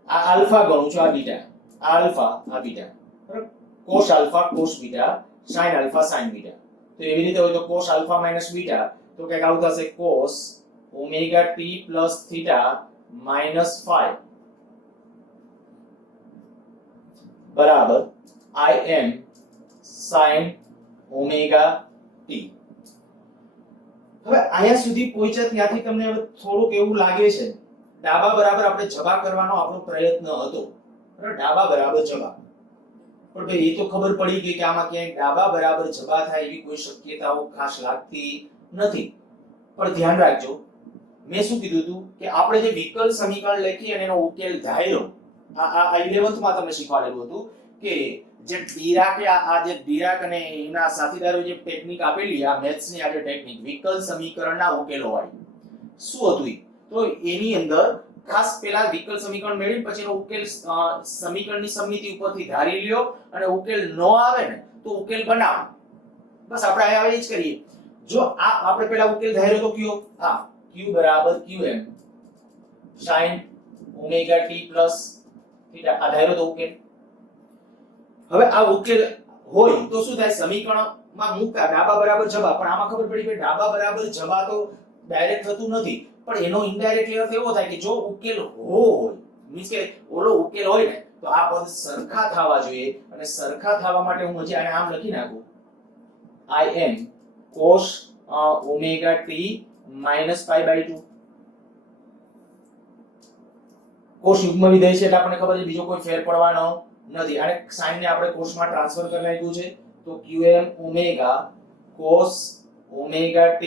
આ આલ્ફા ગણું છું, આ બીટા, આ આલ્ફા, આ બીટા, બરાબર, cos alpha cos beta sin alpha sin beta. તો એવી રીતે હોય તો cos આલ્ફા માઈનસ બીટા તો કંઈક આવું થશે cos omega t plus theta minus 5 બરાબર im sin ઓમેગા t. હવે અહીંયા સુધી પહોંચ્યા ત્યાંથી તમને હવે થોડુંક એવું લાગે છે ડાબા બરાબર આપણે જબા કરવાનો આપણો પ્રયત્ન હતો, બરાબર, ડાબા બરાબર જબા, પણ ભાઈ એ તો ખબર પડી ગઈ કે આમાં ક્યાંય ડાબા બરાબર જબા થાય એવી કોઈ શક્યતાઓ ખાસ લાગતી નથી. પણ ધ્યાન રાખજો, મેં શું કીધું હતું કે આપણે જે વિકલ સમીકરણ લખી અને એનો ઉકેલ ધાર્યો, આ 11th માં તમને શીખવાડેલું હતું કે જે ડીરાક આ જે ડીરાક અને એના સાથીદારો જે ટેકનિક આપેલી, આ મેથ્સ ની આ જે ટેકનિક વિકલ સમીકરણના ઉકેલો વાળી, શું હતું ઈ? તો એની અંદર ખાસ પેલા વિકલ સમીકરણ મેળવી પછી એનો ઉકેલ સમીકરણની સમિતિ ઉપરથી ધારી લ્યો અને ઉકેલ ન આવે ને તો ઉકેલ બનાવો. બસ આપણે અહીંયા એ જ કરીએ. જો આ આપણે પેલા ઉકેલ ધાર્યો તો કયો? હા, q બરાબર qm sin omega t plus theta, આ ધાર્યો તો ઉકેલ. હવે આ ઉકેલ હોય તો શું થાય? સમીકરણમાં મૂકતા ડાબા બરાબર જબા, પણ આમાં ખબર પડી કે ડાબા બરાબર જબા તો ડાયરેક્ટ થતું નથી, પણ એનો ઇનડાયરેક્ટલી અર્થ એવો થાય કે જો ઉકેલ હોય, મીન્સ કે ઓલો ઉકેલ હોય ને તો આ પદ સરખા થવા જોઈએ, અને સરખા થવા માટે હું હજી આને આમ લખી નાખું im cos omega t minus pi by 2. Cos યુગ્મ વિધેય છે એટલે આપણને ખબર છે બીજો કોઈ ફેર પડવાનો નથી, અને sin ને આપણે કોસ માં ટ્રાન્સફર કરી નાખ્યું છે તો qm omega cos omega t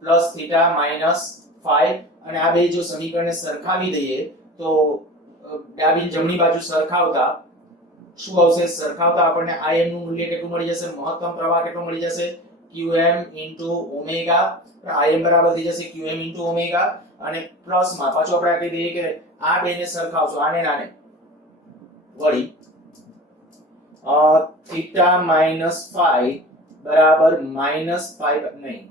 plus theta minus 5, અને આ બે જો સમીકરણને સરખાવી દઈએ તો ડાબી જમણી બાજુ સરખાવતા શું આવશે? સરખાવતા આપણને im નું મૂલ્ય કેટલું મળી જશે? મહત્તમ પ્રવાહ કેટલો મળી જશે? qm ઓમેગા, im બરાબર થઈ જશે qm ઓમેગા, અને પ્લસ માં પાછું આપણે કહી દઈએ કે આ બેને સરખાવશો, આને નાને વળી થીટા માઈનસ 5 બરાબર માઈનસ 5 નહીં,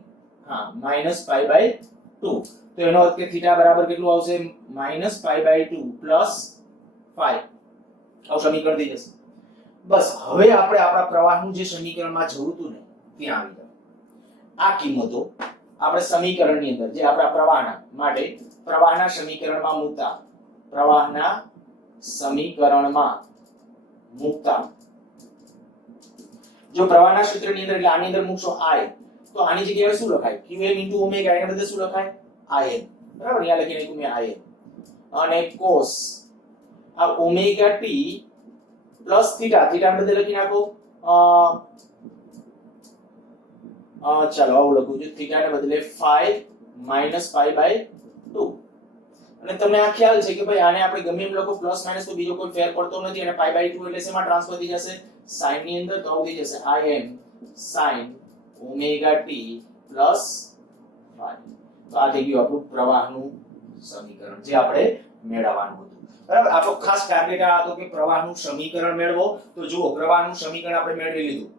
હા માઈનસ 5 બાય 2. તો એનો અર્થ કે થીટા બરાબર કેટલું આવશે? Minus 5 by 2 plus 5. આવું સમીકરણ થઈ જશે. બસ હવે આપણે આપણા પ્રવાહનું જે સમીકરણમાં જવું હતું ને ત્યાં આવી ગયા. આ કિંમતો આપણે સમીકરણની અંદર જે આપણા પ્રવાહના માટે પ્રવાહના સમીકરણમાં મૂકતા, પ્રવાહના સમીકરણમાં મૂકતા, જો પ્રવાહના સૂત્રની અંદર એટલે આની અંદર મૂકશો i તો આની જગ્યાએ શું લખાય? qm ઓમેગા, એના બદલે શું લખાય? im, બરાબર, અહીંયા લખી નાખ્યું મેં im, અને cos આ omega t plus theta, theta બદલે લખી નાખો ચાલો આવું લખું છું, થીટા ને બદલે 5 માઈનસ 5 બાય 2. અને તમને આ ખ્યાલ છે કે ભાઈ આને આપણે ગમે એમ લખો પ્લસ માઈનસ તો બીજો કોઈ ફેર પડતો નથી, અને પાઈ બાય 2 એટલે શેમાં ટ્રાન્સફર થઈ જશે? sin ની અંદર, તો આવું થઈ જશે im sin omega t plus 5. તો આ થઈ ગયું આપણું પ્રવાહનું સમીકરણ જે આપણે મેળવવાનું હતું, બરાબર. આપણો ખાસ ટાર્ગેટ આ હતો કે પ્રવાહનું સમીકરણ મેળવો. તો જુઓ, પ્રવાહનું સમીકરણ આપણે મેળવી લીધું,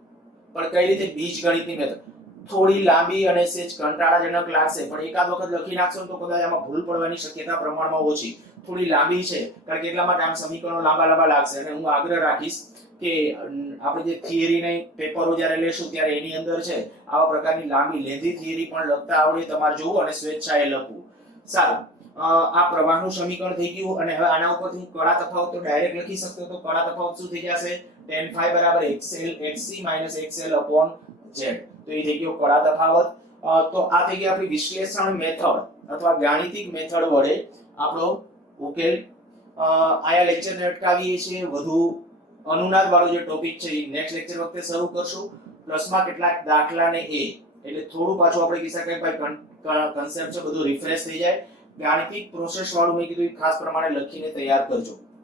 પણ કઈ રીતે? બીજગણિતની મેથડ. થોડી લાંબી અને સેજ કંટાળાજનક લાગશે, પણ એકાદ વખત લખી નાખશો તો કદાચ આમાં ભૂલ પડવાની શક્યતા પ્રમાણમાં ઓછી. થોડી લાંબી છે કારણ કે એટલા માટે આમ સમીકરણો લાંબા લાગશે, અને હું આગ્રહ રાખીશ કે આપણે જે થિયરીને પેપરો જ્યારે લેશું ત્યારે એની અંદર છે આવા પ્રકારની લાંબી લેન્ધી થિયરી પણ લખતા આવડે તમારે જોવું અને સ્વેચ્છાએ લખવું. સારું, આ પ્રવાહનું સમીકરણ થઈ ગયું, અને હવે આના ઉપરથી કળા તફાવત તો ડાયરેક્ટ લખી શકતો, તો કળા તફાવત શું થઈ જશે? tan phi બરાબર xc minus xl upon z. તો એ થઈ ગયો કળા તફાવત. તો આ થઈ ગઈ આપણી વિશ્લેષણ મેથડ અથવા ગાણિતિક મેથડ વડે આપણો ઉકેલ. આયા લેક્ચરને અટકાવીએ છીએ. વધુ અનુનાદ વાળો જે ટોપિક છે એ નેક્સ્ટ લેક્ચર વખતે શરૂ કરશું. પ્લસમાં કેટલાક દાખલાને એ એટલે થોડું પાછું આપણે કહી શકાય ભાઈ કન્સેપ્ટ છે બધું રિફ્રેશ થઈ જાય. ગાણિતિક પ્રોસેસ વાળું મેં કીધું ખાસ પ્રમાણે લખીને તૈયાર કરજો.